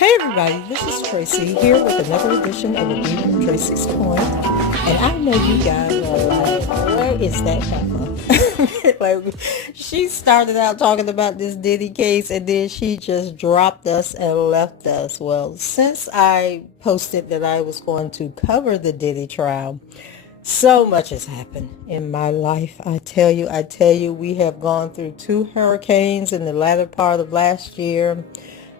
Hey everybody, this is Tracy here with another edition of A View from Tracy's Point. And I know you guys are like, where is that heifer? Like, she started out talking about this Diddy case and then she just dropped us and left us. Well, since I posted that I was going to cover the Diddy trial, so much has happened in my life. I tell you, we have gone through two hurricanes in the latter part of last year.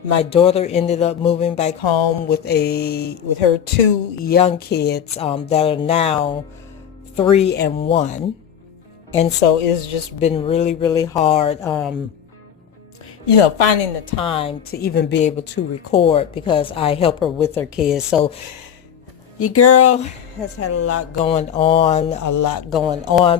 My daughter ended up moving back home with her two young kids that are now 3 and 1, and so it's just been really, really hard. Finding the time to even be able to record because I help her with her kids. So your girl has had a lot going on,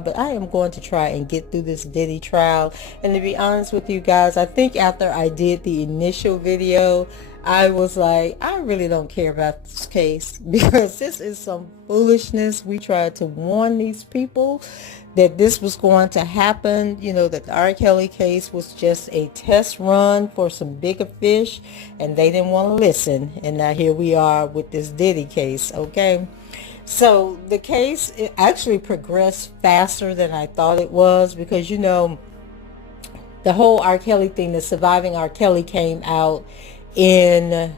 but I am going to try and get through this Diddy trial. And to be honest with you guys, I think after I did the initial video, I was like, I really don't care about this case because this is some foolishness. We tried to warn these people that this was going to happen, that the R. Kelly case was just a test run for some bigger fish, and they didn't want to listen. And now here we are with this Diddy case, okay? So the case, it actually progressed faster than I thought it was because, the whole R. Kelly thing, the surviving R. Kelly came out in,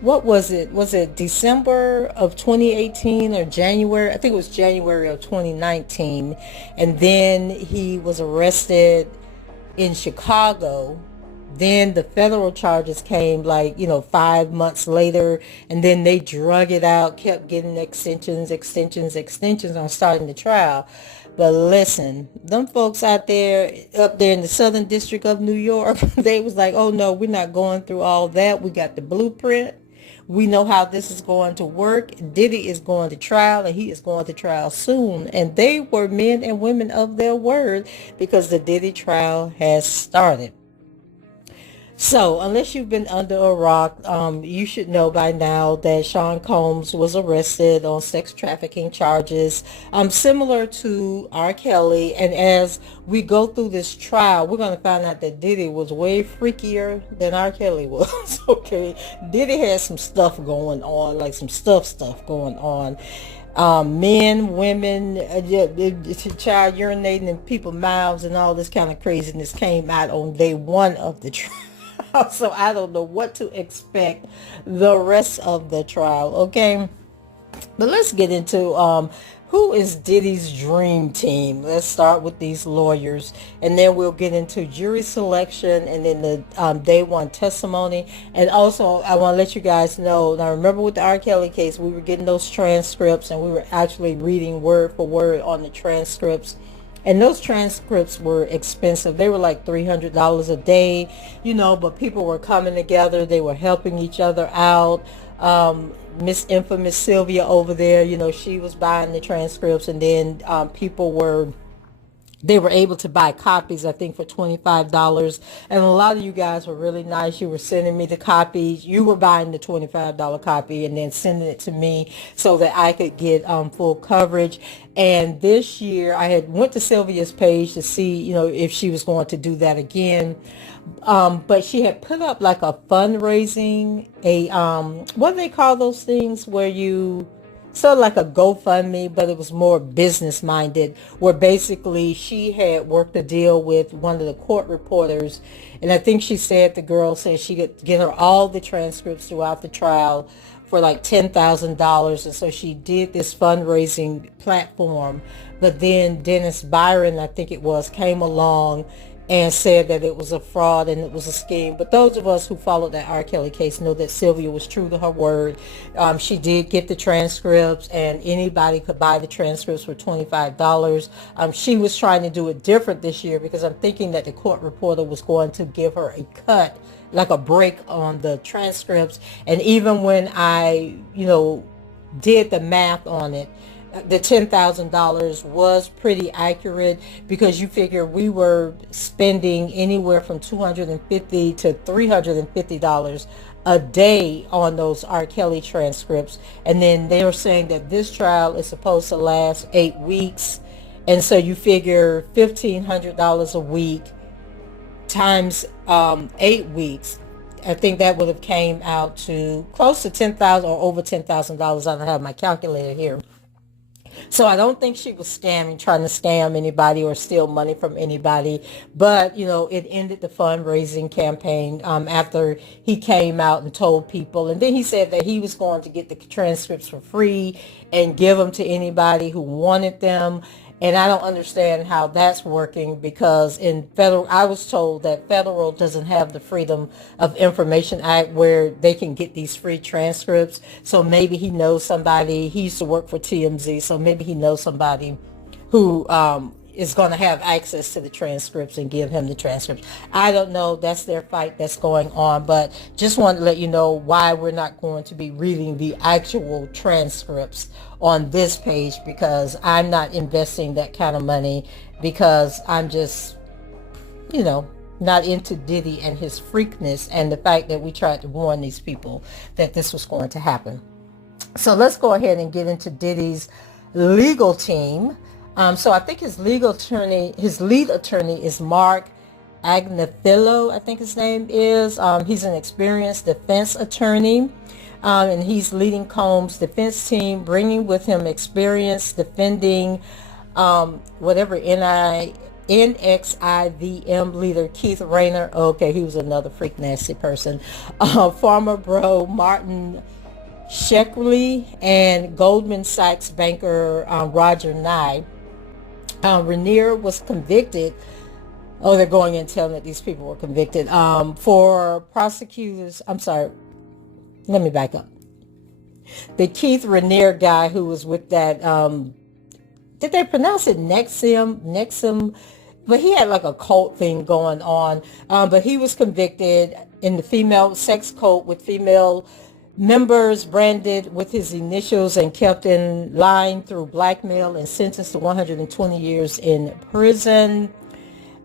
what was it? Was it December of 2018 or January? I think it was January of 2019. And then he was arrested in Chicago. Then the federal charges came 5 months later. And then they drug it out, kept getting extensions on starting the trial. But listen, them folks up there in the Southern District of New York, they was like, oh no, we're not going through all that. We got the blueprint. We know how this is going to work. Diddy is going to trial, and he is going to trial soon. And they were men and women of their word because the Diddy trial has started. So, unless you've been under a rock, you should know by now that Sean Combs was arrested on sex trafficking charges, similar to R. Kelly. And as we go through this trial, we're going to find out that Diddy was way freakier than R. Kelly was. Okay, Diddy had some stuff going on, like some stuff going on. Men, women, child urinating in people's mouths and all this kind of craziness came out on day one of the trial. So I don't know what to expect the rest of the trial, okay? But let's get into who is Diddy's dream team. Let's start with these lawyers, and then we'll get into jury selection and then the day one testimony. And also, I want to let you guys know, now remember with the R. Kelly case, we were getting those transcripts and we were actually reading word for word on the transcripts. And those transcripts were expensive. They were like $300 a day, but people were coming together. They were helping each other out. Miss Infamous Sylvia over there, she was buying the transcripts, and then they were able to buy copies, I think, for $25. And a lot of you guys were really nice. You were sending me the copies. You were buying the $25 copy and then sending it to me so that I could get full coverage. And this year I had went to Sylvia's page to see, if she was going to do that again. But she had put up like a fundraising, what do they call those things where you, sort of like a GoFundMe, but it was more business minded, where basically she had worked a deal with one of the court reporters. And I think the girl said she could get her all the transcripts throughout the trial for like $10,000. And so she did this fundraising platform. But then Dennis Byron, I think it was, came along and said that it was a fraud and it was a scheme. But those of us who followed that R. Kelly case know that Sylvia was true to her word. She did get the transcripts, and anybody could buy the transcripts for $25. She was trying to do it different this year because I'm thinking that the court reporter was going to give her a cut, like a break on the transcripts. And even when I, did the math on it, the $10,000 was pretty accurate because you figure we were spending anywhere from $250 to $350 a day on those R. Kelly transcripts. And then they were saying that this trial is supposed to last 8 weeks. And so you figure $1,500 a week times 8 weeks. I think that would have came out to close to 10,000 or over $10,000. I don't have my calculator here. So I don't think she was trying to scam anybody or steal money from anybody. But, it ended the fundraising campaign after he came out and told people. And then he said that he was going to get the transcripts for free and give them to anybody who wanted them. And I don't understand how that's working, because I was told that federal doesn't have the Freedom of Information Act where they can get these free transcripts. So maybe he knows somebody. He used to work for TMZ, so maybe he knows somebody who is going to have access to the transcripts and give him the transcripts. I don't know. That's their fight that's going on. But just wanted to let you know why we're not going to be reading the actual transcripts on this page, because I'm not investing that kind of money, because I'm just, not into Diddy and his freakness and the fact that we tried to warn these people that this was going to happen. So let's go ahead and get into Diddy's legal team. So I think his lead attorney is Mark Agnafilo, I think his name is. He's an experienced defense attorney, and he's leading Combs' defense team, bringing with him experience defending whatever NXIVM leader Keith Rayner. Okay, he was another freak nasty person. Former bro Martin Shkreli and Goldman Sachs banker Roger Nye. Raniere was convicted. Oh, they're going and telling that these people were convicted for prosecutors. I'm sorry. Let me back up. The Keith Raniere guy who was with that, did they pronounce it Nexum? But he had like a cult thing going on. But he was convicted in the female sex cult with female members branded with his initials and kept in line through blackmail and sentenced to 120 years in prison.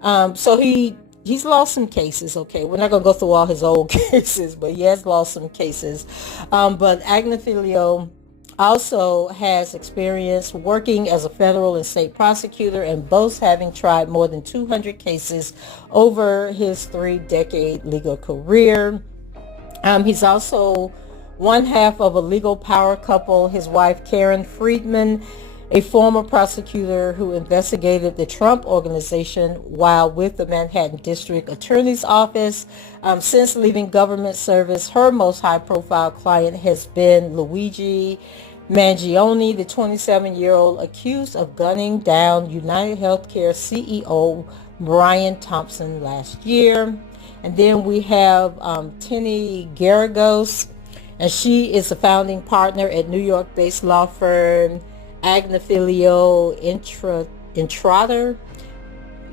So he's lost some cases. Okay, we're not going to go through all his old cases, but he has lost some cases. But Agnafilo also has experience working as a federal and state prosecutor, and boasts having tried more than 200 cases over his 3-decade legal career. He's also one half of a legal power couple, his wife Karen Friedman, a former prosecutor who investigated the Trump Organization while with the Manhattan District Attorney's Office. Since leaving government service, her most high-profile client has been Luigi Mangione, the 27-year-old accused of gunning down United Healthcare CEO Brian Thompson last year. And then we have Tenny Garagos, and she is a founding partner at New York-based law firm Agnafilo Intrater.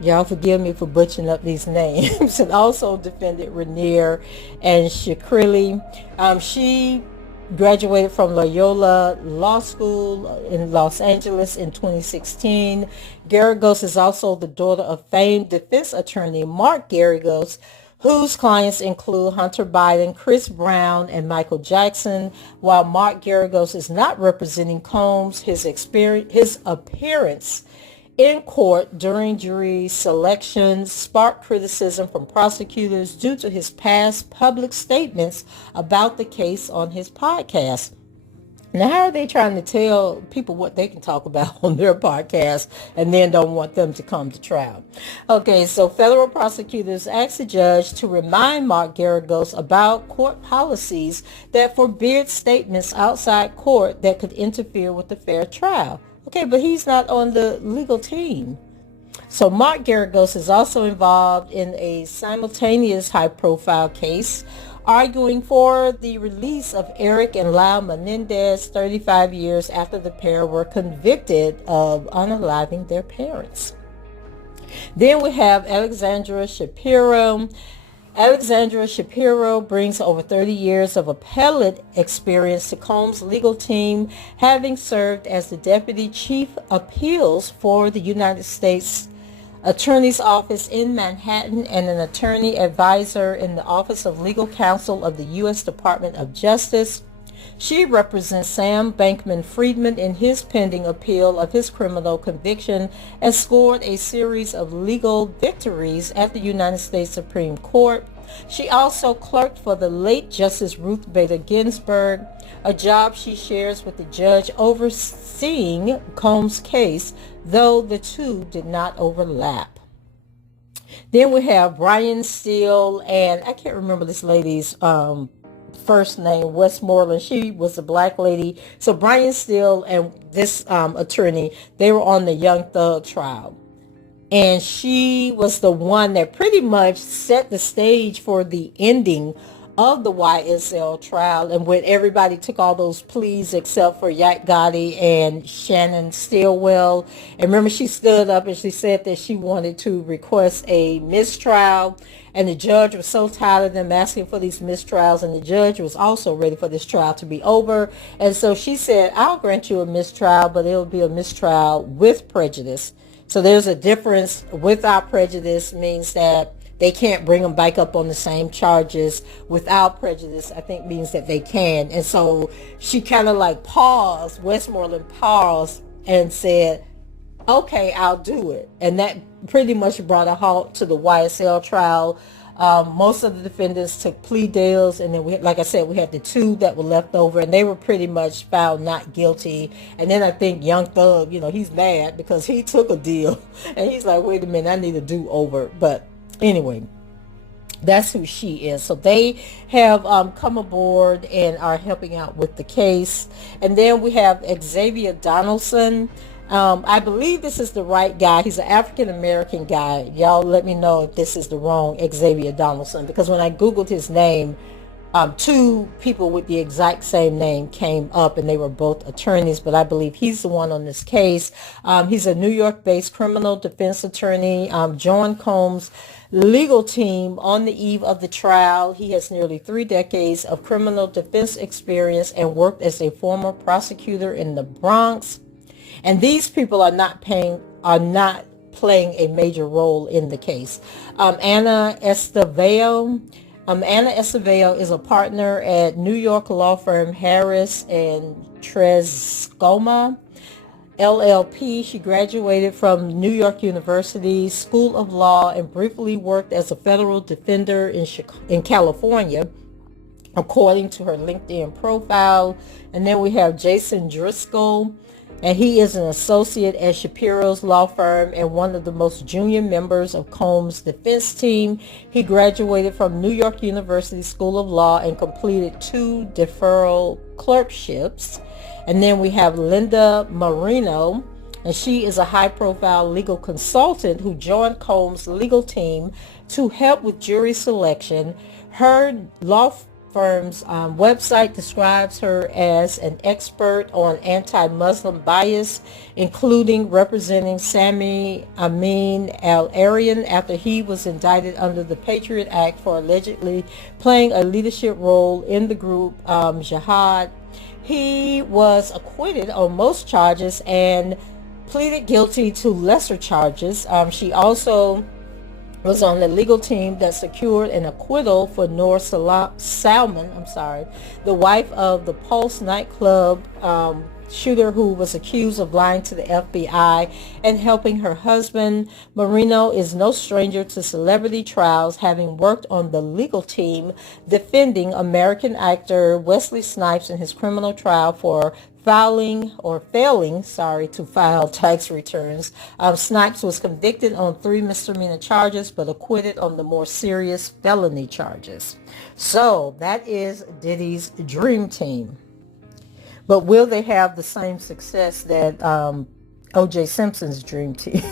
Y'all forgive me for butchering up these names. And also defended Raniere and Shkreli. She graduated from Loyola Law School in Los Angeles in 2016. Garagos is also the daughter of famed defense attorney Mark Garagos, whose clients include Hunter Biden, Chris Brown, and Michael Jackson. While Mark Garagos is not representing Combs, his appearance in court during jury selection sparked criticism from prosecutors due to his past public statements about the case on his podcast. Now, how are they trying to tell people what they can talk about on their podcast and then don't want them to come to trial? Okay, so federal prosecutors asked the judge to remind Mark Garagos about court policies that forbid statements outside court that could interfere with a fair trial. Okay, but he's not on the legal team. So Mark Garagos is also involved in a simultaneous high-profile case arguing for the release of Eric and Lyle Menendez 35 years after the pair were convicted of unaliving their parents. Then we have Alexandra Shapiro. Alexandra Shapiro brings over 30 years of appellate experience to Combs' legal team, having served as the Deputy Chief Appeals for the United States Attorney's Office in Manhattan and an attorney advisor in the Office of Legal Counsel of the U.S. Department of Justice. She represents Sam Bankman-Friedman in his pending appeal of his criminal conviction and scored a series of legal victories at the United States Supreme Court. She also clerked for the late Justice Ruth Bader Ginsburg, a job she shares with the judge overseeing Combs' case, though the two did not overlap. Then we have Brian Steele, and I can't remember this lady's first name, Westmoreland. She was a black lady. So Brian Steele and this attorney, they were on the Young Thug trial. And she was the one that pretty much set the stage for the ending of the YSL trial, and when everybody took all those pleas except for Yak Gotti and Shannon Stillwell. And remember, she stood up and she said that she wanted to request a mistrial, and the judge was so tired of them asking for these mistrials, and the judge was also ready for this trial to be over. And so she said, I'll grant you a mistrial, but it'll be a mistrial with prejudice. So there's a difference. Without prejudice means that they can't bring them back up on the same charges. Without prejudice, I think, means that they can. And so she kind of like paused, Westmoreland paused and said, okay, I'll do it. And that pretty much brought a halt to the YSL trial. Most of the defendants took plea deals, and then like I said, we had the two that were left over, and they were pretty much found not guilty. And then I think Young Thug, he's mad because he took a deal, and he's like, wait a minute, I need a do-over. But anyway, that's who she is. So they have come aboard and are helping out with the case. And then we have Xavier Donaldson. I believe this is the right guy. He's an African-American guy. Y'all let me know if this is the wrong Xavier Donaldson, because when I Googled his name, two people with the exact same name came up, and they were both attorneys, but I believe he's the one on this case. He's a New York-based criminal defense attorney, joined Combs' legal team on the eve of the trial. He has nearly 3 decades of criminal defense experience and worked as a former prosecutor in the Bronx. And these people are not playing a major role in the case. Anna Estevao is a partner at New York law firm Harris and Trescoma LLP. She graduated from New York University School of Law and briefly worked as a federal defender in California, according to her LinkedIn profile. And then we have Jason Driscoll, and he is an associate at Shapiro's law firm and one of the most junior members of Combs' defense team. He graduated from New York University School of Law and completed 2 deferral clerkships. And then we have Linda Marino, and she is a high-profile legal consultant who joined Combs' legal team to help with jury selection. Her law firm's website describes her as an expert on anti-Muslim bias, including representing Sami Amin al-Arian after he was indicted under the Patriot Act for allegedly playing a leadership role in the group Jihad. He was acquitted on most charges and pleaded guilty to lesser charges. She also was on the legal team that secured an acquittal for Noor Salman, the wife of the Pulse nightclub shooter who was accused of lying to the FBI and helping her husband. Marino is no stranger to celebrity trials, having worked on the legal team defending American actor Wesley Snipes in his criminal trial for failing to file tax returns. Snipes was convicted on 3 misdemeanor charges, but acquitted on the more serious felony charges. So that is Diddy's dream team. But will they have the same success that O.J. Simpson's dream team?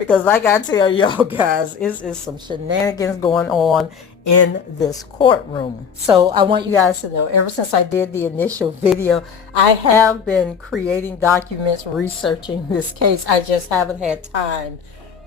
Because like I tell y'all guys, it's some shenanigans going on in this courtroom. So I want you guys to know, ever since I did the initial video, I have been creating documents, researching this case. I just haven't had time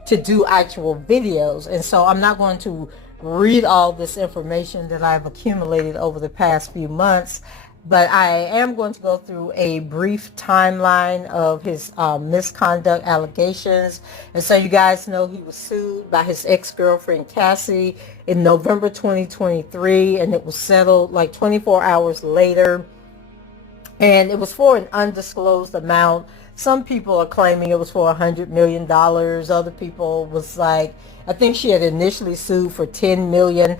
to do actual videos. And so I'm not going to read all this information that I've accumulated over the past few months. But I am going to go through a brief timeline of his misconduct allegations. And so you guys know he was sued by his ex-girlfriend Cassie in November 2023, and it was settled like 24 hours later. And it was for an undisclosed amount. Some people are claiming it was for $100 million. Other people was like, I think she had initially sued for $10 million.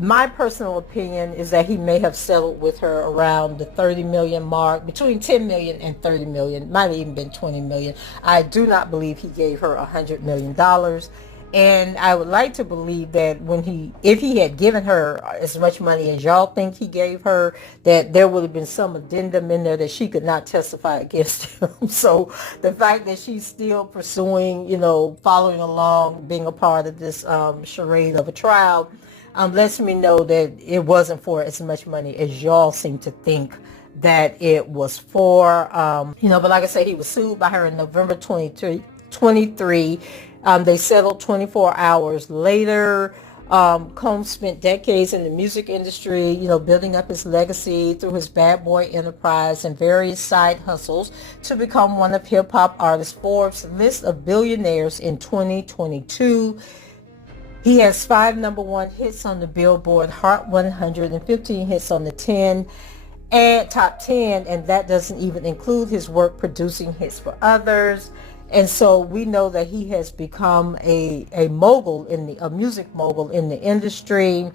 My personal opinion is that he may have settled with her around the 30 million mark, between 10 million and 30 million. Might have even been 20 million. I do not believe he gave her $100 million. And I would like to believe that if he had given her as much money as y'all think he gave her, that there would have been some addendum in there that she could not testify against him. So the fact that she's still pursuing, following along, being a part of this charade of a trial, lets me know that it wasn't for as much money as y'all seem to think that it was for. But like I said, he was sued by her in November 23. They settled 24 hours later. Combs spent decades in the music industry, building up his legacy through his bad boy enterprise and various side hustles to become one of hip-hop artist Forbes' list of billionaires in 2022. He has 5 number 1 hits on the Billboard Hot 100 and 15 hits on the top 10, and that doesn't even include his work producing hits for others. And so we know that he has become a music mogul in the industry,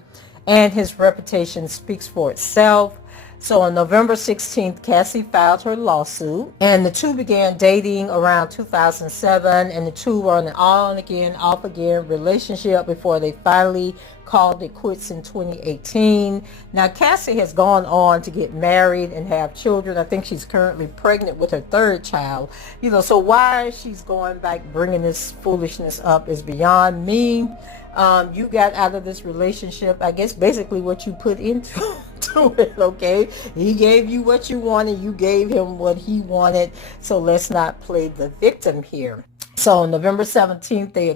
and his reputation speaks for itself. So on November 16th, Cassie filed her lawsuit, and the two began dating around 2007, and the two were on an on-again, off-again relationship before they finally called it quits in 2018. Now, Cassie has gone on to get married and have children. I think she's currently pregnant with her 3rd child. So why she's going back bringing this foolishness up is beyond me. You got out of this relationship, I guess, basically what you put into it, okay? He gave you what you wanted. You gave him what he wanted. So let's not play the victim here. So on November 17th, they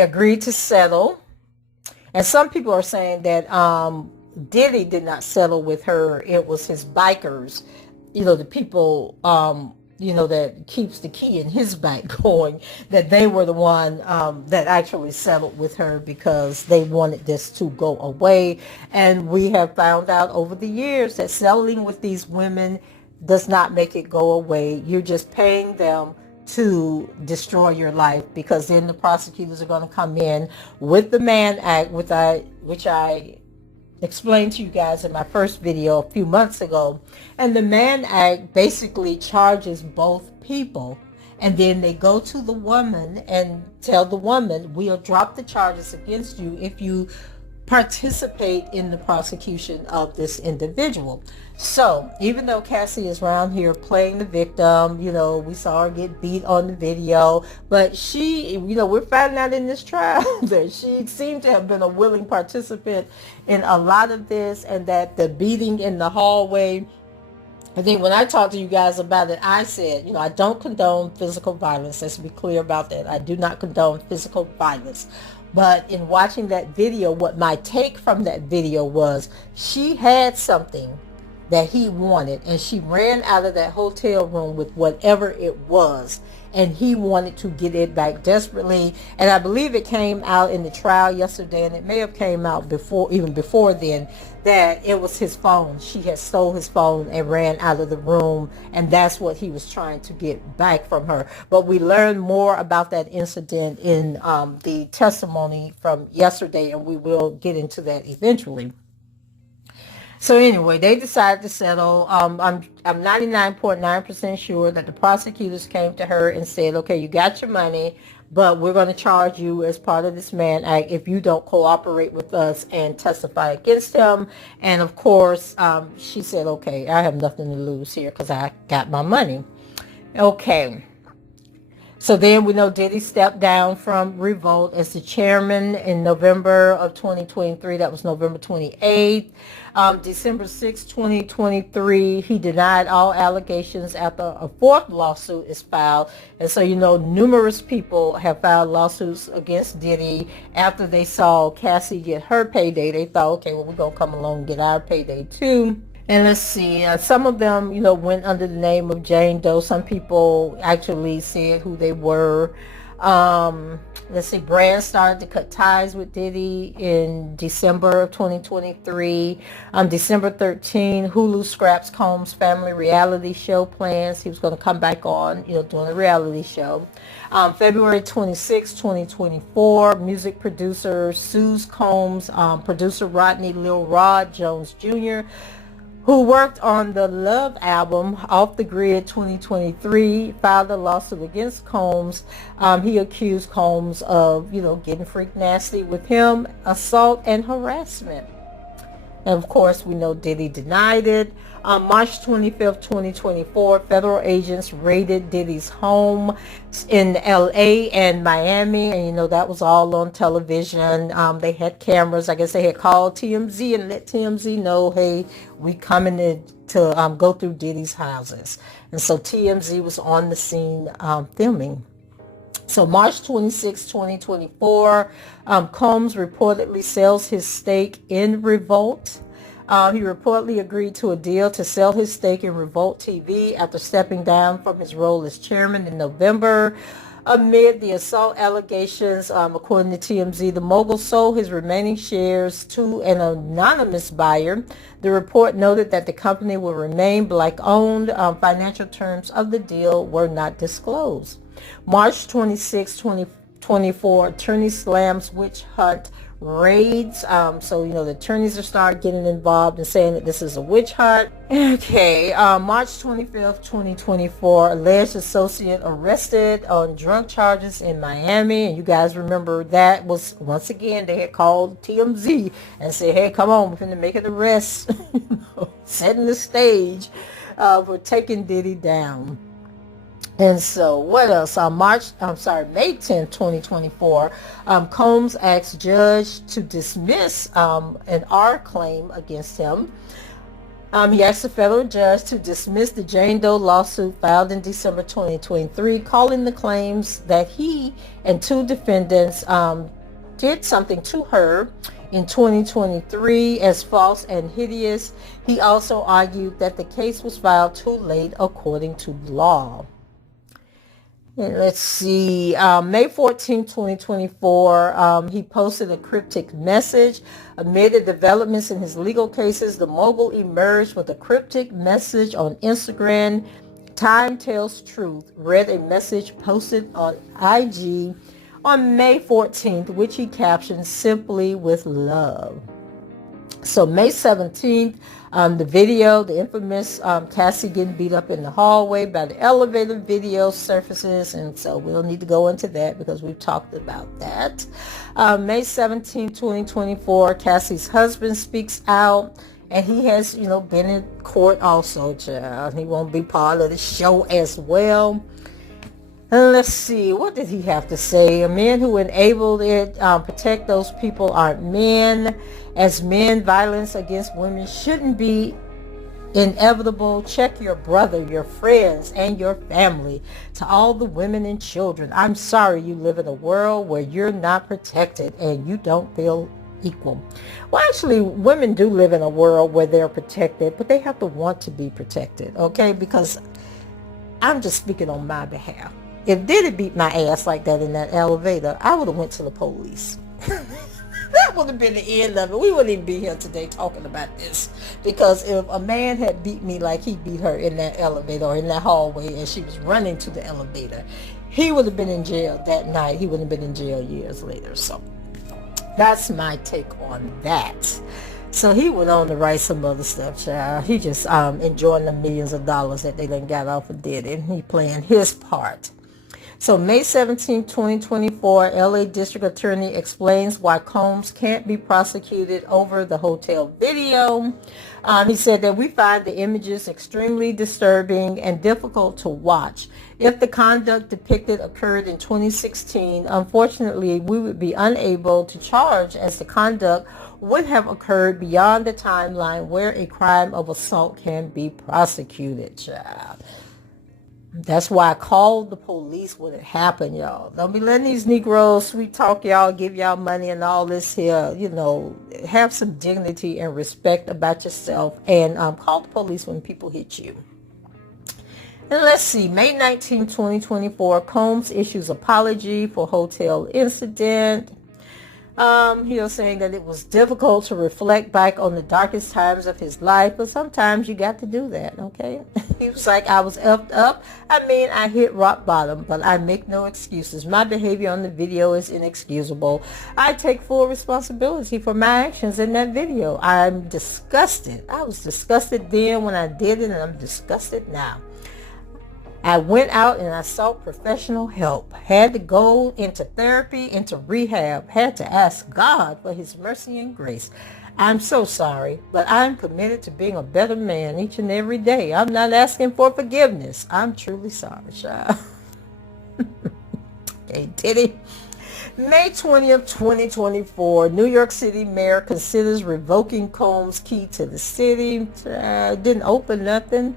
agreed to settle. And some people are saying that Diddy did not settle with her. It was his bikers, the people, that keeps the key in his back going, that they were the one that actually settled with her because they wanted this to go away. And we have found out over the years that settling with these women does not make it go away. You're just paying them to destroy your life, because then the prosecutors are going to come in with the Mann Act, which I explained to you guys in my first video a few months ago. And the Mann Act basically charges both people, and then they go to the woman and tell the woman, we'll drop the charges against you if you participate in the prosecution of this individual. So even though Cassie is around here playing the victim, we saw her get beat on the video, but she, we're finding out in this trial that she seemed to have been a willing participant in a lot of this, and that the beating in the hallway, I think when I talked to you guys about it, I said, I don't condone physical violence. Let's be clear about that. I do not condone physical violence. But in watching that video, what my take from that video was, she had something that he wanted, and she ran out of that hotel room with whatever it was, and he wanted to get it back desperately. And I believe it came out in the trial yesterday, and it may have came out even before then, that it was his phone. She had stole his phone and ran out of the room, and that's what he was trying to get back from her. But we learned more about that incident in the testimony from yesterday, and we will get into that eventually. So anyway, they decided to settle. I'm 99.9% sure that the prosecutors came to her and said, okay, you got your money, but we're going to charge you as part of this Mann Act if you don't cooperate with us and testify against him. And of course, she said, okay, I have nothing to lose here because I got my money. Okay. So then we know Diddy stepped down from Revolt as the chairman in November of 2023. That was November 28th. December 6, 2023, he denied all allegations after a 4th lawsuit is filed. And so, numerous people have filed lawsuits against Diddy after they saw Cassie get her payday. They thought, okay, well, we're going to come along and get our payday too. And let's see, some of them, went under the name of Jane Doe. Some people actually said who they were. Let's see, brands started to cut ties with Diddy in December of 2023. December 13, Hulu scraps Combs' family reality show plans. He was going to come back on, doing a reality show. February 26, 2024, music producer sues Combs, producer Rodney Lil Rod Jones Jr., who worked on the Love album Off the Grid 2023, filed a lawsuit against Combs. He accused Combs of, getting freak nasty with him, assault and harassment. And of course, we know Diddy denied it. On March 25th, 2024, federal agents raided Diddy's home in LA and Miami. And, that was all on television. They had cameras. I guess they had called TMZ and let TMZ know, hey, we coming to go through Diddy's houses. And so TMZ was on the scene filming. So March 26, 2024, Combs reportedly sells his stake in Revolt. He reportedly agreed to a deal to sell his stake in Revolt TV after stepping down from his role as chairman in November. Amid the assault allegations, according to TMZ, the mogul sold his remaining shares to an anonymous buyer. The report noted that the company will remain black-owned. Financial terms of the deal were not disclosed. March 26, 2024, attorney slams witch hunt raids. So, the attorneys are starting getting involved and saying that this is a witch hunt. Okay, March 25th, 2024, alleged associate arrested on drug charges in Miami. And you guys remember that was, once again, they had called TMZ and said, hey, come on, we're going to make an arrest, setting the stage for taking Diddy down. And so what else? May 10th, 2024, Combs asked judge to dismiss an R claim against him. He asked the federal judge to dismiss the Jane Doe lawsuit filed in December 2023, calling the claims that he and two defendants did something to her in 2023 as false and hideous. He also argued that the case was filed too late according to law. And let's see, May 14, 2024, he posted a cryptic message. Amid the developments in his legal cases, the mogul emerged with a cryptic message on Instagram. Time Tells Truth read a message posted on IG on May 14th, which he captioned simply with love. So May 17th, the infamous Cassie getting beat up in the hallway by the elevator video surfaces. And so we'll need to go into that because we've talked about that. May 17th, 2024, Cassie's husband speaks out. And he has, been in court also, child. He won't be part of the show as well. And let's see, what did he have to say? Men who enabled it, protect those people aren't men. As men, violence against women shouldn't be inevitable. Check your brother, your friends, and your family. To all the women and children, I'm sorry you live in a world where you're not protected and you don't feel equal. Well, actually, women do live in a world where they're protected, but they have to want to be protected, okay? Because I'm just speaking on my behalf. If Diddy beat my ass like that in that elevator, I would have went to the police. That would have been the end of it. We wouldn't even be here today talking about this. Because if a man had beat me like he beat her in that elevator or in that hallway and she was running to the elevator, he would have been in jail that night. He would have been in jail years later. So that's my take on that. So he went on to write some other stuff, child. He just enjoying the millions of dollars that they done got off of Diddy. And he playing his part. So May 17, 2024, LA District Attorney explains why Combs can't be prosecuted over the hotel video. He said that we find the images extremely disturbing and difficult to watch. If the conduct depicted occurred in 2016, unfortunately, we would be unable to charge as the conduct would have occurred beyond the timeline where a crime of assault can be prosecuted, child. That's why I called the police when it happened, y'all. Don't be letting these Negroes sweet talk y'all, give y'all money and all this here. Have some dignity and respect about yourself and call the police when people hit you. And let's see, May 19, 2024, Combs issues apology for hotel incident. He was saying that it was difficult to reflect back on the darkest times of his life, but sometimes you got to do that, okay? He was like, I was effed up. I mean, I hit rock bottom, but I make no excuses. My behavior on the video is inexcusable. I take full responsibility for my actions in that video. I'm disgusted. I was disgusted then when I did it, and I'm disgusted now. I went out and I sought professional help, had to go into therapy, into rehab, had to ask God for his mercy and grace. I'm so sorry, but I'm committed to being a better man each and every day. I'm not asking for forgiveness. I'm truly sorry, child. Okay, Diddy. May 20th, 2024, New York City mayor considers revoking Combs' key to the city. Didn't open nothing.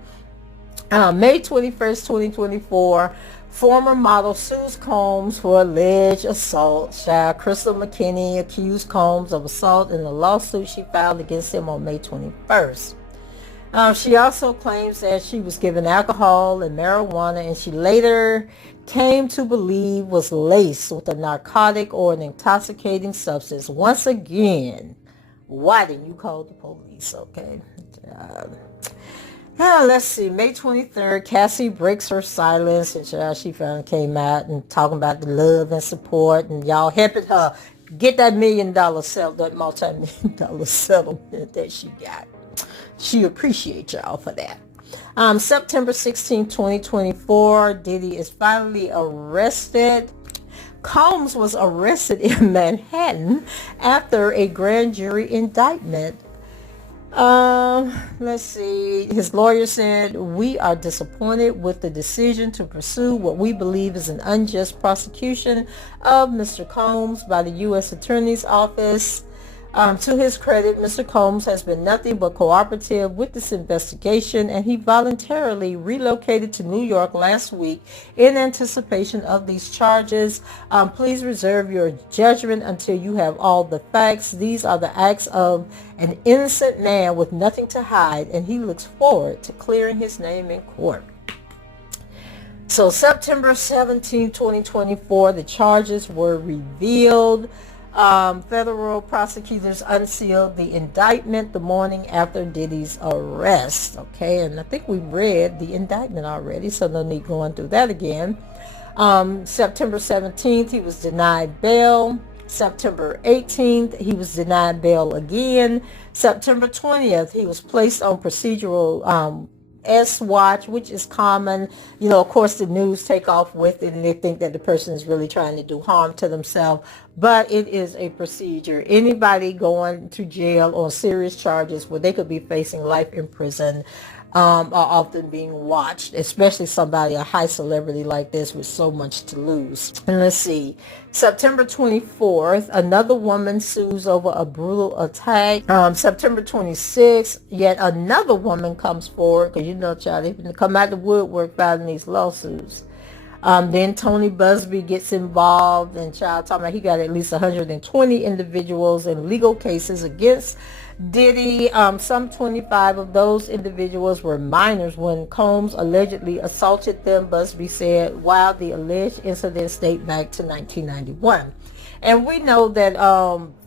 May 21st, 2024, former model sues Combs for alleged assault. Crystal McKinney accused Combs of assault in a lawsuit she filed against him on May 21st. She also claims that she was given alcohol and marijuana, and she later came to believe was laced with a narcotic or an intoxicating substance. Once again, why didn't you call the police? Okay. Let's see, May 23rd, Cassie breaks her silence, and she finally came out and talking about the love and support, and y'all helping her get that multi-million dollar settlement that she got. She appreciates y'all for that. September 16, 2024, Diddy is finally arrested. Combs was arrested in Manhattan after a grand jury indictment. Let's see. His lawyer said, we are disappointed with the decision to pursue what we believe is an unjust prosecution of Mr. Combs by the U.S. Attorney's Office. To his credit, Mr. Combs has been nothing but cooperative with this investigation, and he voluntarily relocated to New York last week in anticipation of these charges. Please reserve your judgment until you have all the facts. These are the acts of an innocent man with nothing to hide, and he looks forward to clearing his name in court. So September 17, 2024, the charges were revealed. Federal prosecutors unsealed the indictment the morning after Diddy's arrest. Okay, and I think we read the indictment already, so no need going through that again. September 17th, he was denied bail. September 18th, he was denied bail again. September 20th, he was placed on procedural S-Watch, which is common. You know, of course, the news take off with it and they think that the person is really trying to do harm to themselves, but it is a procedure. Anybody going to jail on serious charges where they could be facing life in prison are often being watched, especially somebody, a high celebrity like this with so much to lose. And let's see, September 24th, another woman sues over a brutal attack. September 26th, yet another woman comes forward, because you know, child, they've been come out the woodwork filing these lawsuits. Then Tony Busby gets involved, and child talking about he got at least 120 individuals in legal cases against Diddy. Some 25 of those individuals were minors when Combs allegedly assaulted them, Busby said, while the alleged incidents date back to 1991. And we know that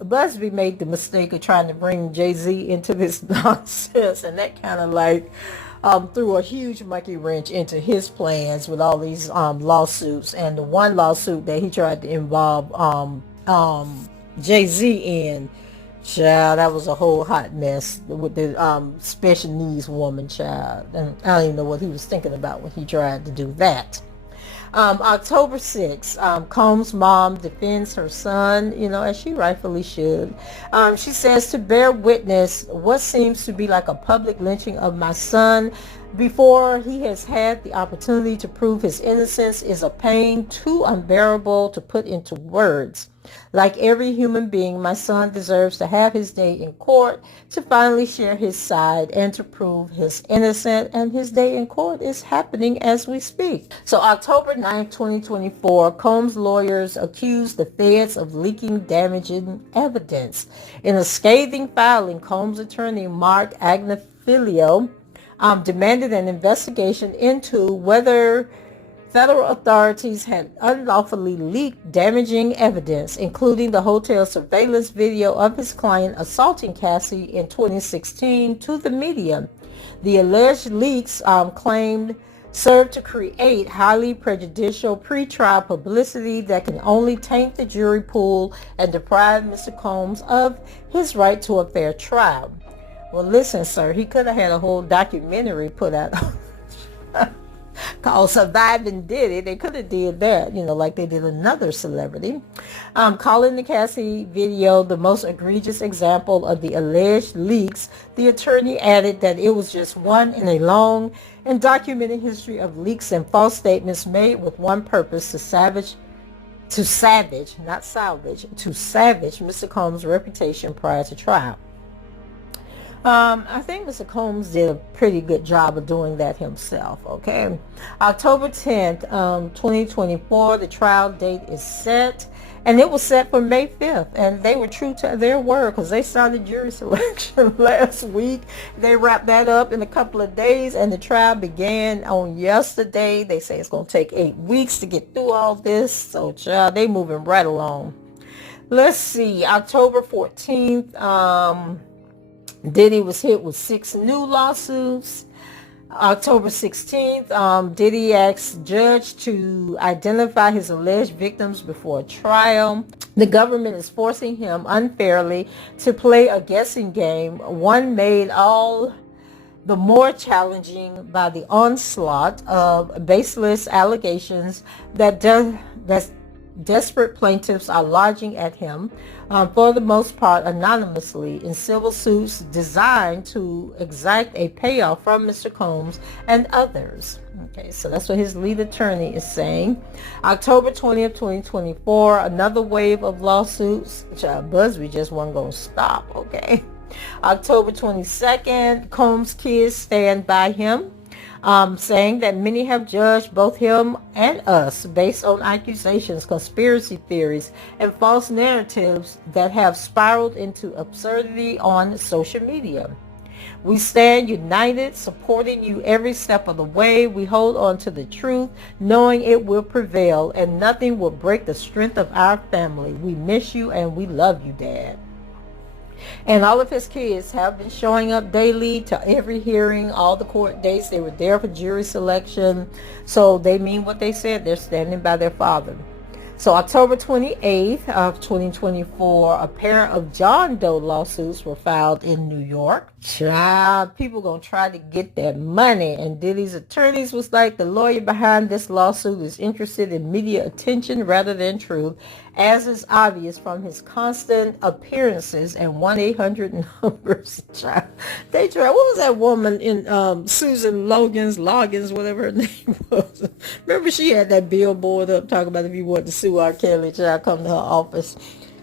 Busby made the mistake of trying to bring Jay-Z into this nonsense, and that kind of like threw a huge monkey wrench into his plans with all these lawsuits. And the one lawsuit that he tried to involve Jay-Z in, child, that was a whole hot mess with the special needs woman, child. And I don't even know what he was thinking about when he tried to do that. October 6th, Combs' mom defends her son, you know, as she rightfully should. She says, to bear witness what seems to be like a public lynching of my son before he has had the opportunity to prove his innocence is a pain too unbearable to put into words. Like every human being, my son deserves to have his day in court, to finally share his side and to prove his innocence, and his day in court is happening as we speak. So October 9th, 2024, Combs' lawyers accused the feds of leaking damaging evidence. In a scathing filing, Combs' attorney Mark Agnifilio demanded an investigation into whether federal authorities had unlawfully leaked damaging evidence, including the hotel surveillance video of his client assaulting Cassie in 2016 to the media. The alleged leaks claimed served to create highly prejudicial pre-trial publicity that can only taint the jury pool and deprive Mr. Combs of his right to a fair trial. Well, listen, sir, he could have had a whole documentary put out called Surviving Diddy. They could have did that, like they did another celebrity. Calling the Cassie video the most egregious example of the alleged leaks, the attorney added that it was just one in a long and documented history of leaks and false statements made with one purpose: to savage Mr. Combs' reputation prior to trial. I think Mr. Combs did a pretty good job of doing that himself, okay? October 10th, 2024, the trial date is set, and it was set for May 5th, and they were true to their word because they started jury selection last week. They wrapped that up in a couple of days, and the trial began on yesterday. They say it's going to take 8 weeks to get through all this, so child, they moving right along. Let's see, October 14th, Diddy was hit with 6 new lawsuits. October 16th, Diddy asked judge to identify his alleged victims before trial. The government is forcing him unfairly to play a guessing game, one made all the more challenging by the onslaught of baseless allegations that desperate plaintiffs are lodging at him, for the most part anonymously, in civil suits designed to exact a payoff from Mr. Combs and others. Okay, so that's what his lead attorney is saying. October 20th, 2024, another wave of lawsuits. Busby just wasn't going to stop, okay? October 22nd, Combs' kids stand by him, saying that many have judged both him and us based on accusations, conspiracy theories, and false narratives that have spiraled into absurdity on social media. We stand united, supporting you every step of the way. We hold on to the truth, knowing it will prevail, and nothing will break the strength of our family. We miss you and we love you, Dad. And all of his kids have been showing up daily to every hearing, all the court dates. They were there for jury selection. So they mean what they said. They're standing by their father. So October 28th of 2024, a pair of John Doe lawsuits were filed in New York. Child, people going to try to get their money. And Diddy's attorneys was like, the lawyer behind this lawsuit is interested in media attention rather than truth, as is obvious from his constant appearances and 1-800 numbers. Child, they tried. What was that woman in Susan Logan's, whatever her name was? Remember she had that billboard up talking about if you want to sue R. Kelly, child, come to her office.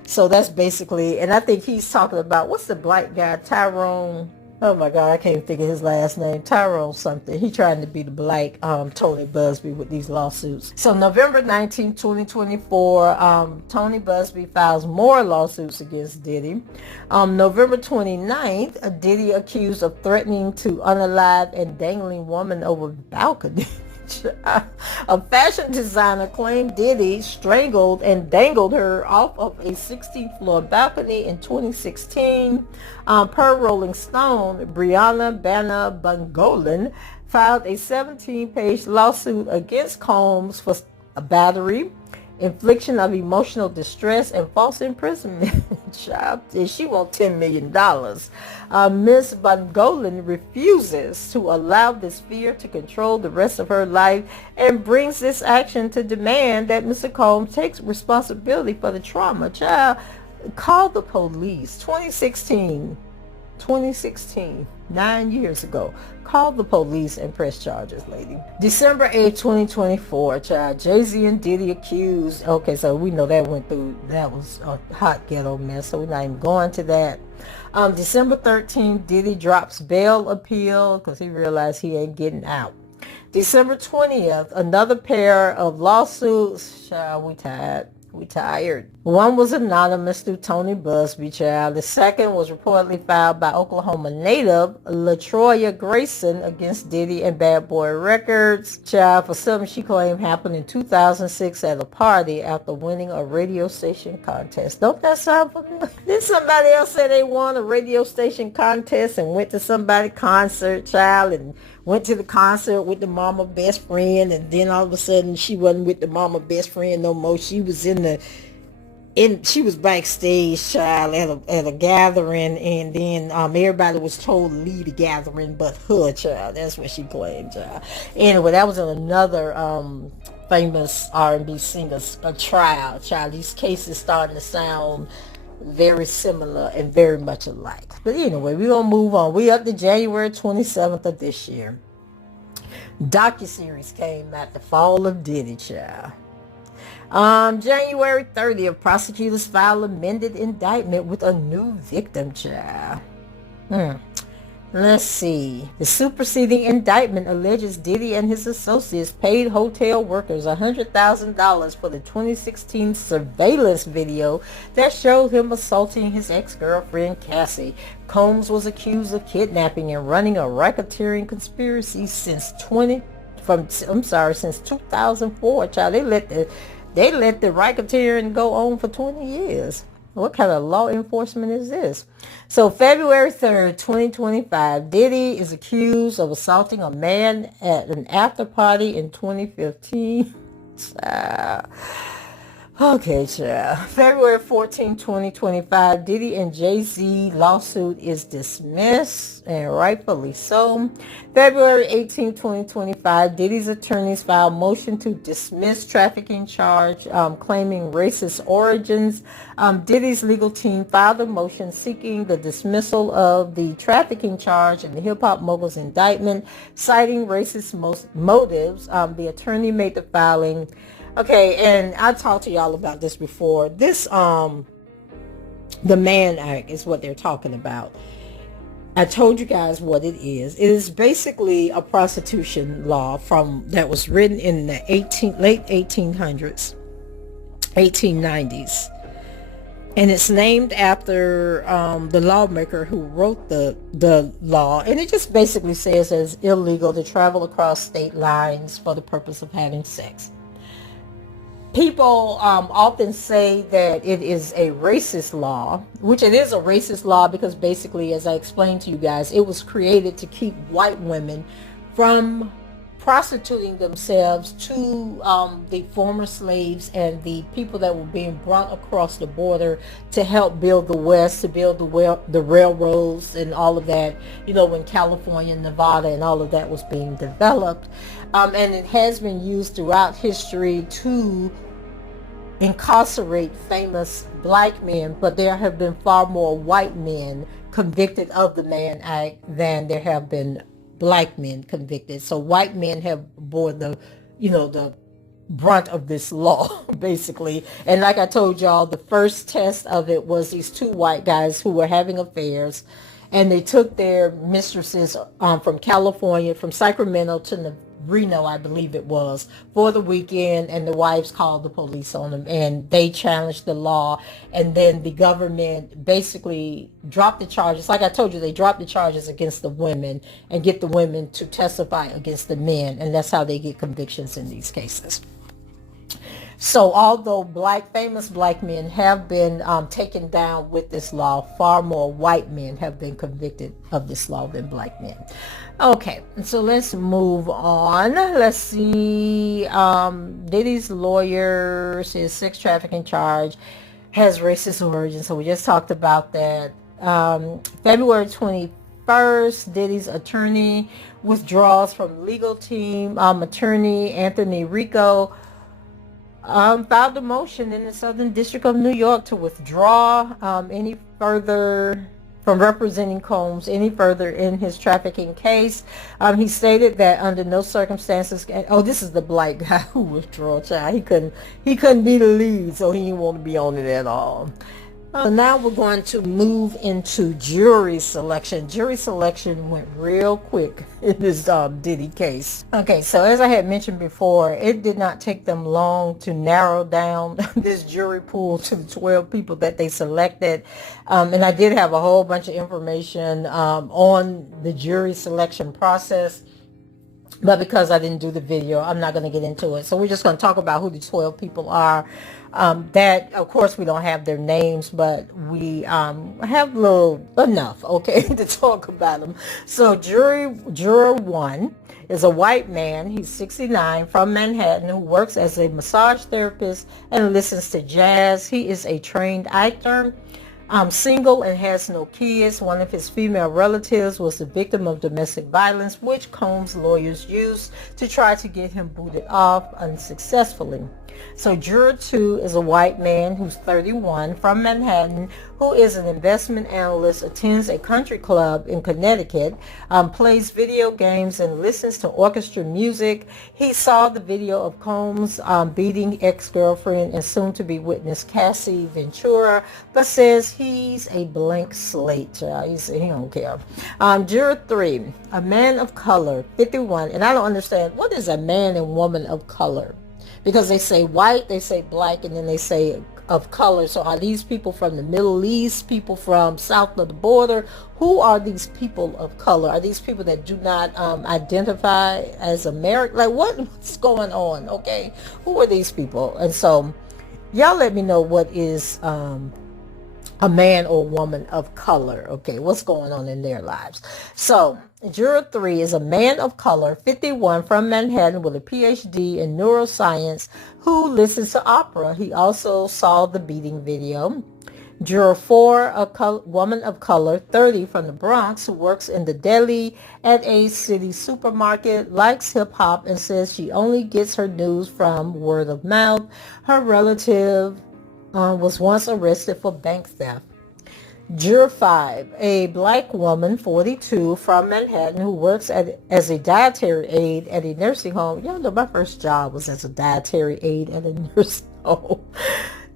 So that's basically, and I think he's talking about, what's the black guy, Tyrone? Oh my God, I can't think of his last name. Tyrone something. He trying to be the black Tony Busby with these lawsuits. So November 19, 2024, Tony Busby files more lawsuits against Diddy. November 29th, Diddy accused of threatening to unalive and dangling woman over balcony. A fashion designer claimed Diddy strangled and dangled her off of a 16th floor balcony in 2016. Per Rolling Stone, Brianna Banna Bungolan filed a 17-page lawsuit against Combs for a battery, infliction of emotional distress, and false imprisonment. She wants $10 million. Ms. Bungolan refuses to allow this fear to control the rest of her life and brings this action to demand that Mr. Combs takes responsibility for the trauma. Child, call the police. 2016, 9 years ago. Call the police and press charges, lady. December 8, 2024, child. Jay-Z and Diddy accused. Okay, so we know that went through. That was a hot ghetto mess, so we're not even going to that. December 13th, Diddy drops bail appeal because he realized he ain't getting out. December 20th, another pair of lawsuits. Child, we tired. We tired. One was anonymous through Tony Busby, child. The second was reportedly filed by Oklahoma native LaTroya Grayson against Diddy and Bad Boy Records, child, for something she claimed happened in 2006 at a party after winning a radio station contest. Don't that sound familiar? Then somebody else said they won a radio station contest and went to somebody's concert, child, and went to the concert with the mama best friend, and then all of a sudden she wasn't with the mama best friend no more. She was she was backstage, child, at a gathering, and then everybody was told to leave the gathering but her, child. That's what she claimed, child. Anyway, that was another famous R&B singer's trial, child. These cases starting to sound very similar and very much alike. But anyway, we're going to move on. We up to January 27th of this year. Docuseries came out, The Fall of Diddy, child. January 30th, prosecutors filed amended indictment with a new victim, child. Let's see. The superseding indictment alleges Diddy and his associates paid hotel workers $100,000 for the 2016 surveillance video that showed him assaulting his ex-girlfriend Cassie. Combs was accused of kidnapping and running a racketeering conspiracy since 2004. Child, they let the racketeering go on for 20 years. What kind of law enforcement is this? So February 3rd, 2025, Diddy is accused of assaulting a man at an after party in 2015. Okay, child. February 14, 2025, Diddy and Jay-Z lawsuit is dismissed, and rightfully so. February 18, 2025, Diddy's attorneys filed motion to dismiss trafficking charge, claiming racist origins. Diddy's legal team filed a motion seeking the dismissal of the trafficking charge in the hip-hop mogul's indictment, citing racist motives. The attorney made the filing. Okay, and I talked to y'all about this before. This, the Mann Act is what they're talking about. I told you guys what it is. It is basically a prostitution law that was written in the late 1800s, 1890s. And it's named after the lawmaker who wrote the law. And it just basically says it's illegal to travel across state lines for the purpose of having sex. People often say that it is a racist law, which it is a racist law because basically, as I explained to you guys, it was created to keep white women from prostituting themselves to the former slaves and the people that were being brought across the border to help build the West, to build the railroads and all of that, you know, when California, Nevada, and all of that was being developed. And it has been used throughout history to incarcerate famous black men, but there have been far more white men convicted of the Mann Act than there have been black men convicted. So white men have bore the brunt of this law, basically. And like I told y'all, the first test of it was these two white guys who were having affairs, and they took their mistresses from California, from Sacramento to Reno, I believe it was, for the weekend, and the wives called the police on them, and they challenged the law, and then the government basically dropped the charges. Like I told you, they dropped the charges against the women and get the women to testify against the men, and that's how they get convictions in these cases. So although famous black men have been taken down with this law, far more white men have been convicted of this law than black men. Okay, so let's move on. Let's see. Diddy's lawyer says sex trafficking charge has racist origins. So we just talked about that. February 21st, Diddy's attorney withdraws from legal team. Attorney Anthony RICO filed a motion in the Southern District of New York to withdraw any further from representing Combs any further in his trafficking case. He stated that under no circumstances this is the black guy who withdrew, child. He couldn't be the lead, so he didn't want to be on it at all. So now we're going to move into jury selection. Jury selection went real quick in this Diddy case. Okay, so as I had mentioned before, it did not take them long to narrow down this jury pool to the 12 people that they selected. And I did have a whole bunch of information on the jury selection process. But because I didn't do the video, I'm not going to get into it. So we're just going to talk about who the 12 people are. That, of course, we don't have their names, but we have enough, okay, to talk about them. So juror 1 is a white man. He's 69, from Manhattan, who works as a massage therapist and listens to jazz. He is a trained actor. Single and has no kids. One of his female relatives was the victim of domestic violence, which Combs' lawyers used to try to get him booted off unsuccessfully. So juror 2 is a white man who's 31, from Manhattan, who is an investment analyst, attends a country club in Connecticut, plays video games and listens to orchestra music. He saw the video of Combs beating ex-girlfriend and soon-to-be witness Cassie Ventura, but says he's a blank slate. He said he don't care. Juror 3, a man of color, 51, and I don't understand, what is a man and woman of color? Because they say white, they say black, and then they say of color. So are these people from the Middle East, people from south of the border? Who are these people of color? Are these people that do not identify as American? Like, what's going on, okay? Who are these people? And so y'all let me know what is a man or woman of color, okay? What's going on in their lives? So juror 3 is a man of color, 51, from Manhattan, with a PhD in neuroscience, who listens to opera. He also saw the beating video. Juror 4, a woman of color, 30, from the Bronx, who works in the deli at a city supermarket, likes hip-hop, and says she only gets her news from word of mouth. Her relative was once arrested for bank theft. Juror 5, a black woman, 42, from Manhattan, who works as a dietary aide at a nursing home. Y'all know my first job was as a dietary aide at a nursing home.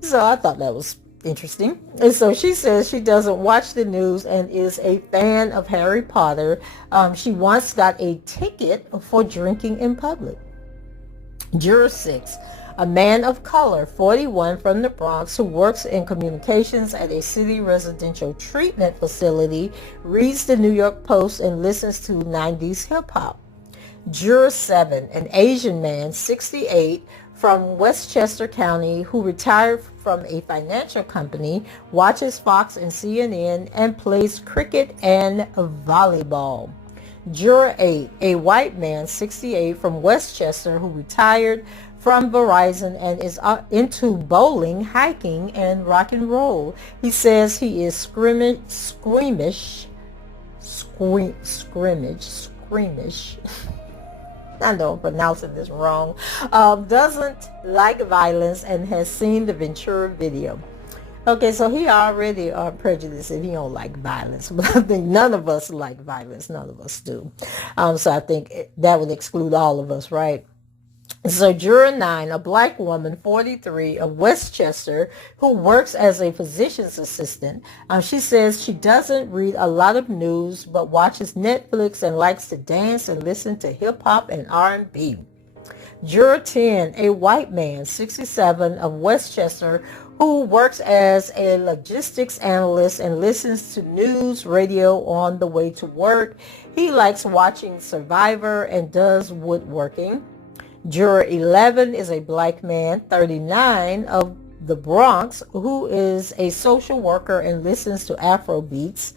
So I thought that was interesting. And so she says she doesn't watch the news and is a fan of Harry Potter. She once got a ticket for drinking in public. Juror 6, a man of color, 41, from the Bronx, who works in communications at a city residential treatment facility, reads the New York Post and listens to 90s hip-hop. Juror 7, an Asian man, 68, from Westchester County, who retired from a financial company, watches Fox and CNN, and plays cricket and volleyball. Juror 8, a white man, 68, from Westchester, who retired from Verizon and is into bowling, hiking, and rock and roll. He says he is squeamish. I know I'm pronouncing this wrong. Doesn't like violence and has seen the Ventura video. Okay, so he already prejudiced and he don't like violence. But I think none of us like violence. None of us do. So I think that would exclude all of us, right? So juror 9, a black woman, 43, of Westchester, who works as a physician's assistant. She says she doesn't read a lot of news, but watches Netflix and likes to dance and listen to hip-hop and R&B. Juror 10, a white man, 67, of Westchester, who works as a logistics analyst and listens to news radio on the way to work. He likes watching Survivor and does woodworking. Juror 11 is a black man, 39, of the Bronx, who is a social worker and listens to Afro beats.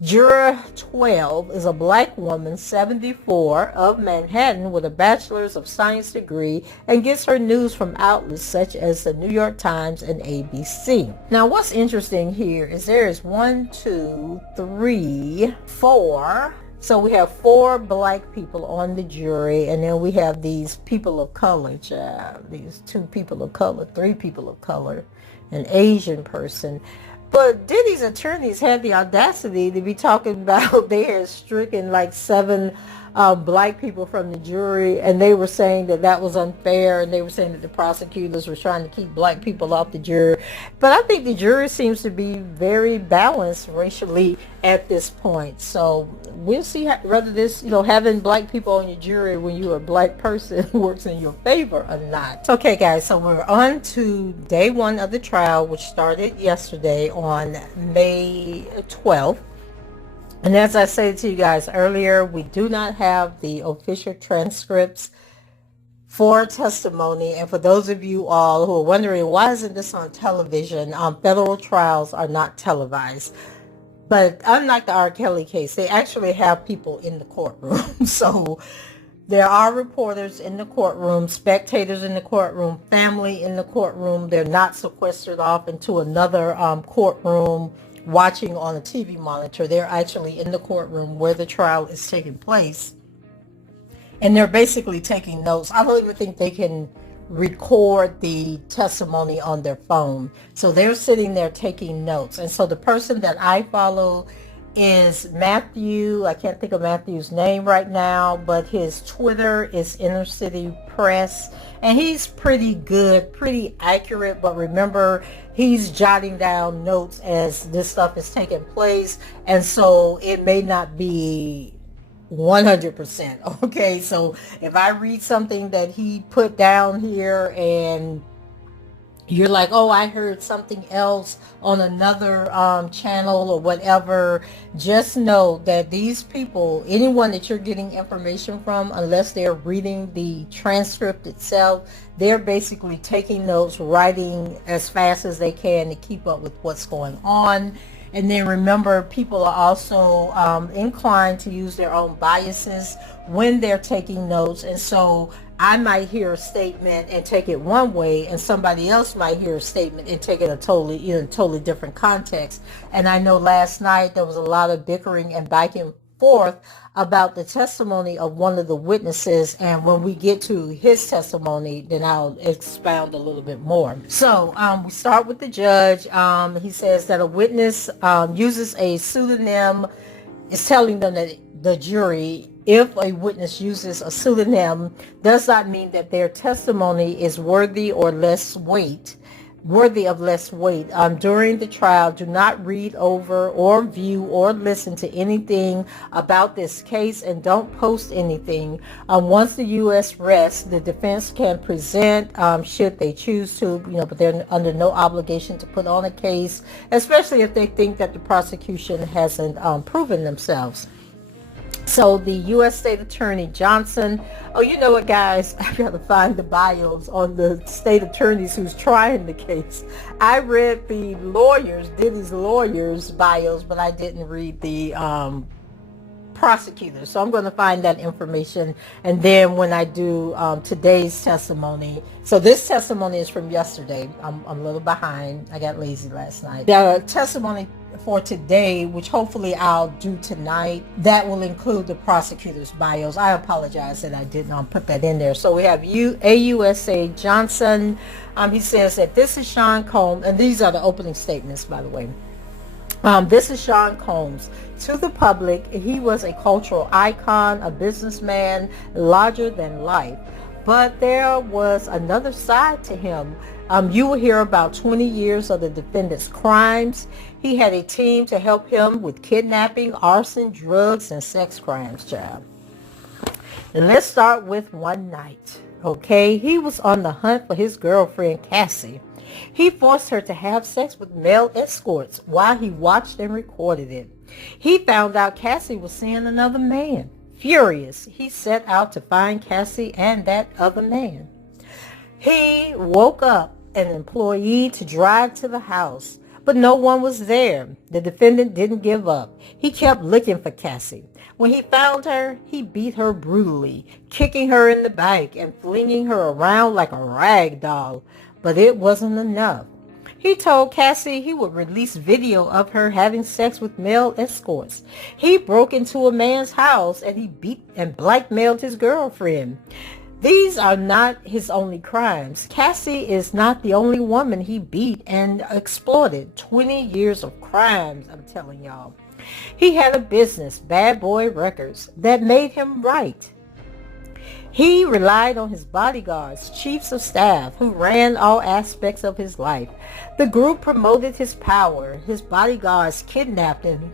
Juror 12 is a black woman, 74, of Manhattan, with a Bachelor's of Science degree and gets her news from outlets such as the New York Times and ABC. Now, what's interesting here is there is 1, 2, 3, 4. So we have 4 black people on the jury, and then we have these people of color, these 2 people of color, 3 people of color, an Asian person. But Diddy's attorneys had the audacity to be talking about they had stricken like seven black people from the jury, and they were saying that that was unfair, and they were saying that the prosecutors were trying to keep black people off the jury. But I think the jury seems to be very balanced racially at this point. So we'll see whether this, having black people on your jury when you're a black person works in your favor or not. Okay, guys, so we're on to day one of the trial, which started yesterday on May 12th. And as I said to you guys earlier, we do not have the official transcripts for testimony. And for those of you all who are wondering, why isn't this on television? Federal trials are not televised. But unlike the R. Kelly case, they actually have people in the courtroom. So there are reporters in the courtroom, spectators in the courtroom, family in the courtroom. They're not sequestered off into another courtroom watching on a TV monitor. They're actually in the courtroom where the trial is taking place. And they're basically taking notes. I don't even think they can record the testimony on their phone. So they're sitting there taking notes. And so the person that I follow is Matthew. I can't think of Matthew's name right now, but his Twitter is Inner City Press. And he's pretty good, pretty accurate. But remember, he's jotting down notes as this stuff is taking place. And so it may not be 100%. Okay, so if I read something that he put down here and you're like, oh, I heard something else on another channel or whatever, just know that these people, anyone that you're getting information from, unless they're reading the transcript itself, they're basically taking notes, writing as fast as they can to keep up with what's going on. And then remember, people are also inclined to use their own biases when they're taking notes. And so I might hear a statement and take it one way, and somebody else might hear a statement and take it a totally different context. And I know last night there was a lot of bickering and back and forth about the testimony of one of the witnesses, and when we get to his testimony, then I'll expound a little bit more. So we start with the judge. He says that a witness uses a pseudonym, is telling them that the jury, if a witness uses a pseudonym, does not mean that their testimony is worthy of less weight. During the trial, do not read over or view or listen to anything about this case, and don't post anything. Once the U.S. rests, the defense can present, should they choose to, but they're under no obligation to put on a case, especially if they think that the prosecution hasn't proven themselves. So the U.S. State Attorney Johnson, oh, you know what, guys? I got to find the bios on the state attorneys who's trying the case. I read the Diddy's lawyers' bios, but I didn't read the prosecutors. So I'm going to find that information. And then when I do today's testimony, so this testimony is from yesterday. I'm a little behind. I got lazy last night. The testimony for today, which hopefully I'll do tonight, that will include the prosecutors' bios. I apologize that I didn't put that in there. So we have AUSA Johnson. He says that this is Sean Combs, and these are the opening statements, by the way. This is Sean Combs. To the public, he was a cultural icon, a businessman, larger than life. But there was another side to him. You will hear about 20 years of the defendant's crimes. He had a team to help him with kidnapping, arson, drugs, and sex crimes, child. And let's start with one night. Okay, he was on the hunt for his girlfriend, Cassie. He forced her to have sex with male escorts while he watched and recorded it. He found out Cassie was seeing another man. Furious, he set out to find Cassie and that other man. He woke up an employee to drive to the house, but no one was there. The defendant didn't give up. He kept looking for Cassie. When he found her, he beat her brutally, kicking her in the back and flinging her around like a rag doll. But it wasn't enough. He told Cassie he would release video of her having sex with male escorts. He broke into a man's house and he beat and blackmailed his girlfriend. These are not his only crimes. Cassie is not the only woman he beat and exploited. 20 years of crimes, I'm telling y'all. He had a business, Bad Boy Records, that made him right. He relied on his bodyguards, chiefs of staff, who ran all aspects of his life. The group promoted his power. His bodyguards kidnapped an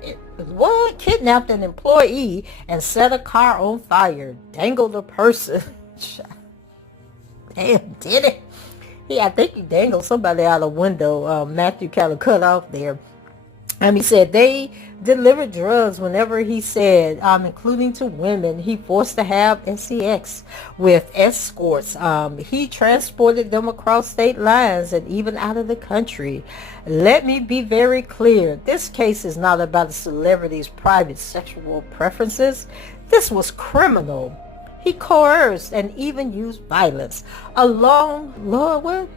employee and set a car on fire, dangled a person. Damn, did it? I think he dangled somebody out a window. Matthew kind of cut off there. He said they delivered drugs whenever he said, including to women. He forced to have sex with escorts. He transported them across state lines and even out of the country. Let me be very clear. This case is not about a celebrity's private sexual preferences. This was criminal. He coerced and even used violence. Lord, what?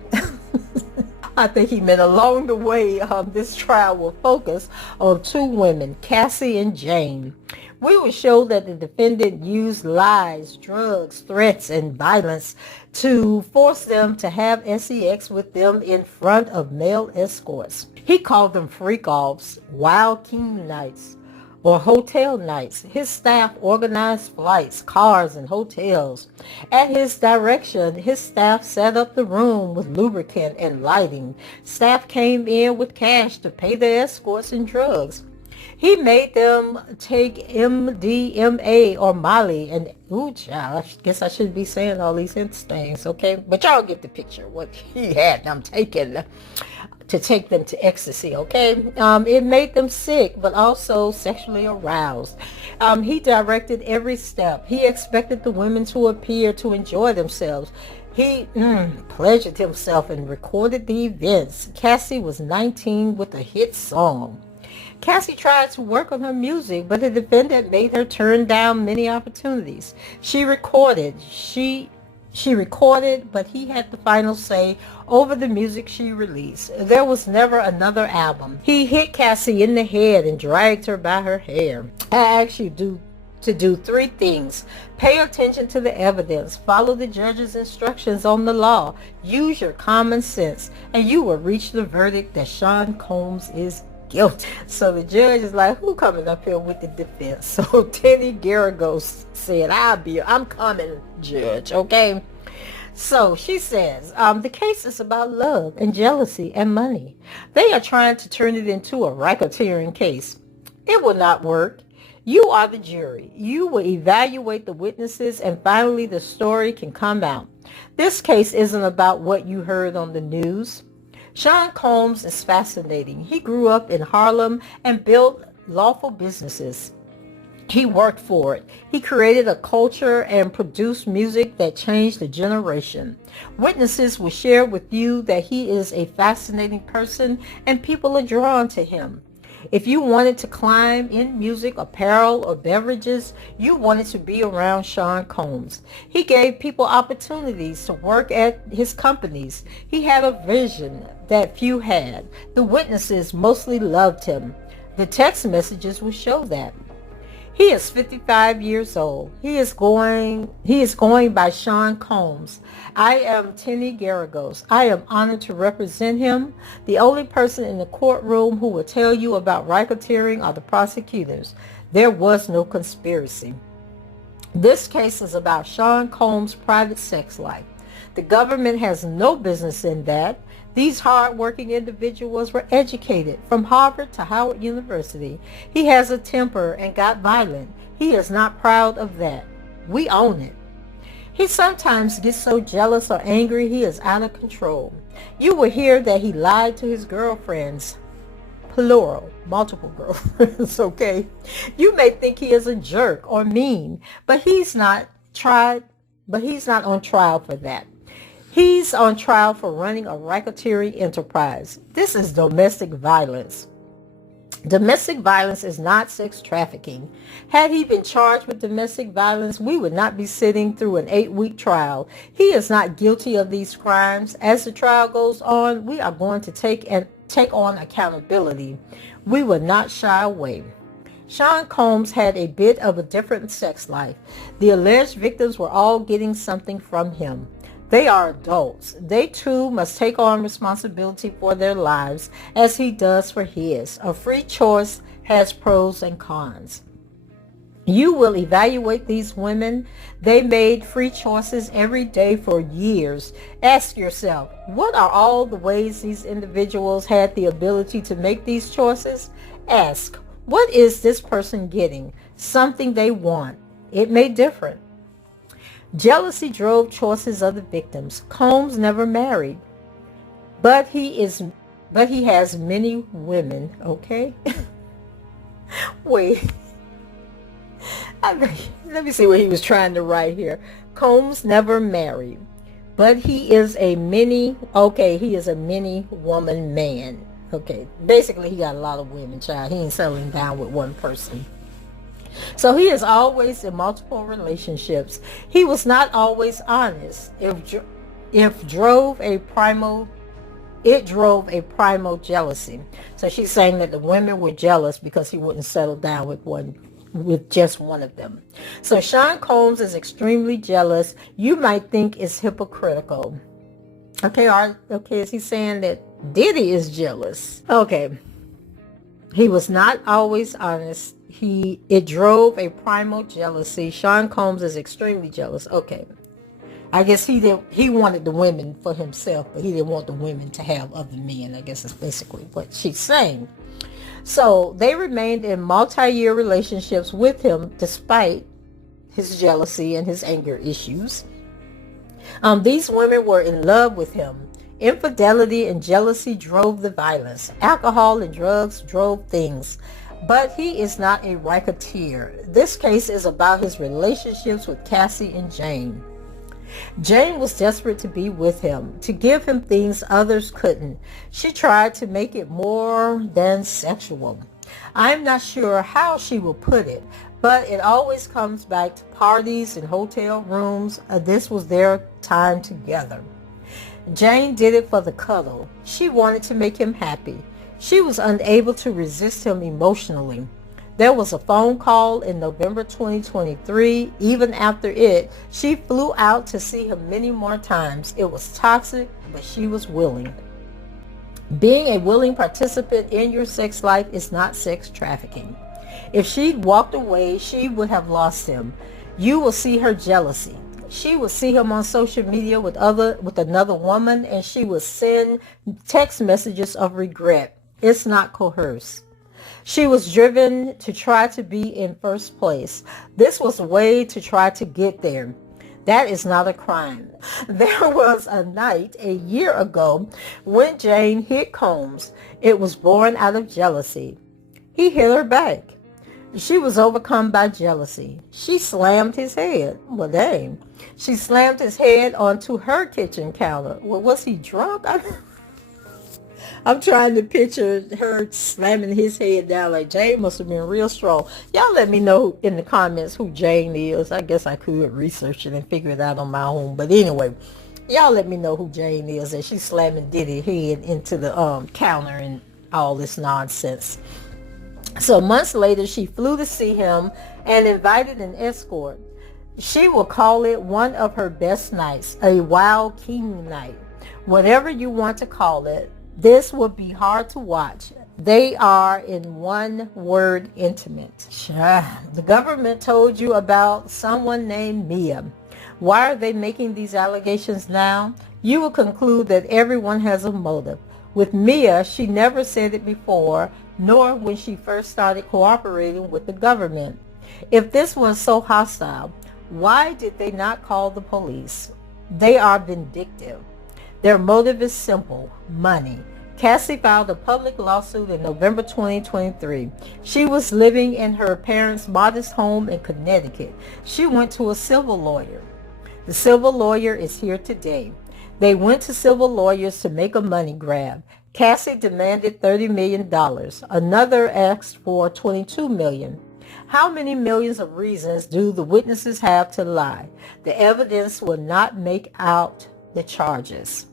I think he meant along the way, this trial will focus on two women, Cassie and Jane. We will show that the defendant used lies, drugs, threats, and violence to force them to have sex with them in front of male escorts. He called them freak-offs, wild king nights, or hotel nights. His staff organized flights, cars, and hotels. At his direction, his staff set up the room with lubricant and lighting. Staff came in with cash to pay the escorts and drugs. He made them take MDMA or Molly and, ooh, child, I guess I shouldn't be saying all these things, okay? But y'all get the picture, what he had them taking to take them to ecstasy, okay? It made them sick, but also sexually aroused. He directed every step. He expected the women to appear to enjoy themselves. He pleasured himself and recorded the events. Cassie was 19 with a hit song. Cassie tried to work on her music, but the defendant made her turn down many opportunities. She recorded, but he had the final say over the music she released. There was never another album. He hit Cassie in the head and dragged her by her hair. I ask you to do three things. Pay attention to the evidence. Follow the judge's instructions on the law. Use your common sense, and you will reach the verdict that Sean Combs is guilty. So the judge is like, who coming up here with the defense? So Teddy Garagos said, I'm coming, judge, okay? So she says, the case is about love and jealousy and money. They are trying to turn it into a racketeering case. It will not work. You are the jury. You will evaluate the witnesses, and finally the story can come out. This case isn't about what you heard on the news. Sean Combs is fascinating. He grew up in Harlem and built lawful businesses. He worked for it. He created a culture and produced music that changed a generation. Witnesses will share with you that he is a fascinating person and people are drawn to him. If you wanted to climb in music, apparel, or beverages, you wanted to be around Sean Combs. He gave people opportunities to work at his companies. He had a vision that few had. The witnesses mostly loved him. The text messages will show that. He is 55 years old. He is going by Sean Combs. I am Tenny Garagos. I am honored to represent him. The only person in the courtroom who will tell you about racketeering are the prosecutors. There was no conspiracy. This case is about Sean Combs' private sex life. The government has no business in that. These hard-working individuals were educated from Harvard to Howard University. He has a temper and got violent. He is not proud of that. We own it. He sometimes gets so jealous or angry he is out of control. You will hear that he lied to his girlfriends. Plural, multiple girlfriends, okay? You may think he is a jerk or mean, but he's not on trial for that. He's on trial for running a racketeering enterprise. This is domestic violence. Domestic violence is not sex trafficking. Had he been charged with domestic violence, we would not be sitting through an 8-week trial. He is not guilty of these crimes. As the trial goes on, we are going to take on accountability. We will not shy away. Sean Combs had a bit of a different sex life. The alleged victims were all getting something from him. They are adults. They too must take on responsibility for their lives as he does for his. A free choice has pros and cons. You will evaluate these women. They made free choices every day for years. Ask yourself, what are all the ways these individuals had the ability to make these choices? Ask, what is this person getting? Something they want. It may differ. Jealousy drove choices of the victims. Combs never married, but he has many women. Okay, wait. Let me see what he was trying to write here. Combs never married, but he is a many woman man. Okay, basically he got a lot of women, child. He ain't settling down with one person. So he is always in multiple relationships. He was not always honest. It drove a primal jealousy. So she's saying that the women were jealous because he wouldn't settle down with just one of them. So Sean Combs is extremely jealous. You might think it's hypocritical. Okay, is he saying that Diddy is jealous? Okay. He was not always honest. It drove a primal jealousy. Sean Combs is extremely jealous. Okay. I guess he wanted the women for himself, but he didn't want the women to have other men. I guess that's basically what she's saying. So they remained in multi-year relationships with him despite his jealousy and his anger issues. These women were in love with him. Infidelity and jealousy drove the violence. Alcohol and drugs drove things. But he is not a racketeer. This case is about his relationships with Cassie and Jane. Jane was desperate to be with him, to give him things others couldn't. She tried to make it more than sexual. I'm not sure how she will put it, but it always comes back to parties and hotel rooms. This was their time together. Jane did it for the cuddle. She wanted to make him happy. She was unable to resist him emotionally. There was a phone call in November 2023. Even after it, she flew out to see him many more times. It was toxic, but she was willing. Being a willing participant in your sex life is not sex trafficking. If she'd walked away, she would have lost him. You will see her jealousy. She would see him on social media with another woman, and she would send text messages of regret. It's not coerced. She was driven to try to be in first place. This was a way to try to get there. That is not a crime. There was a night a year ago when Jane hit Combs. It was born out of jealousy. He hit her back. She was overcome by jealousy. She slammed his head. Well, dang. She slammed his head onto her kitchen counter. Well, was he drunk? I'm trying to picture her slamming his head down. Like, Jane must have been real strong. Y'all let me know in the comments who Jane is. I guess I could research it and figure it out on my own. But anyway, y'all let me know who Jane is. And she's slamming Diddy's head into the counter and all this nonsense. So months later, she flew to see him and invited an escort. She will call it one of her best nights, a wild king night. Whatever you want to call it. This will be hard to watch. They are, in one word, intimate. The government told you about someone named Mia. Why are they making these allegations now? You will conclude that everyone has a motive. With Mia, she never said it before, nor when she first started cooperating with the government. If this was so hostile, why did they not call the police? They are vindictive. Their motive is simple, money. Cassie filed a public lawsuit in November 2023. She was living in her parents' modest home in Connecticut. She went to a civil lawyer. The civil lawyer is here today. They went to civil lawyers to make a money grab. Cassie demanded $30 million. Another asked for $22 million. How many millions of reasons do the witnesses have to lie? The evidence will not make out the charges.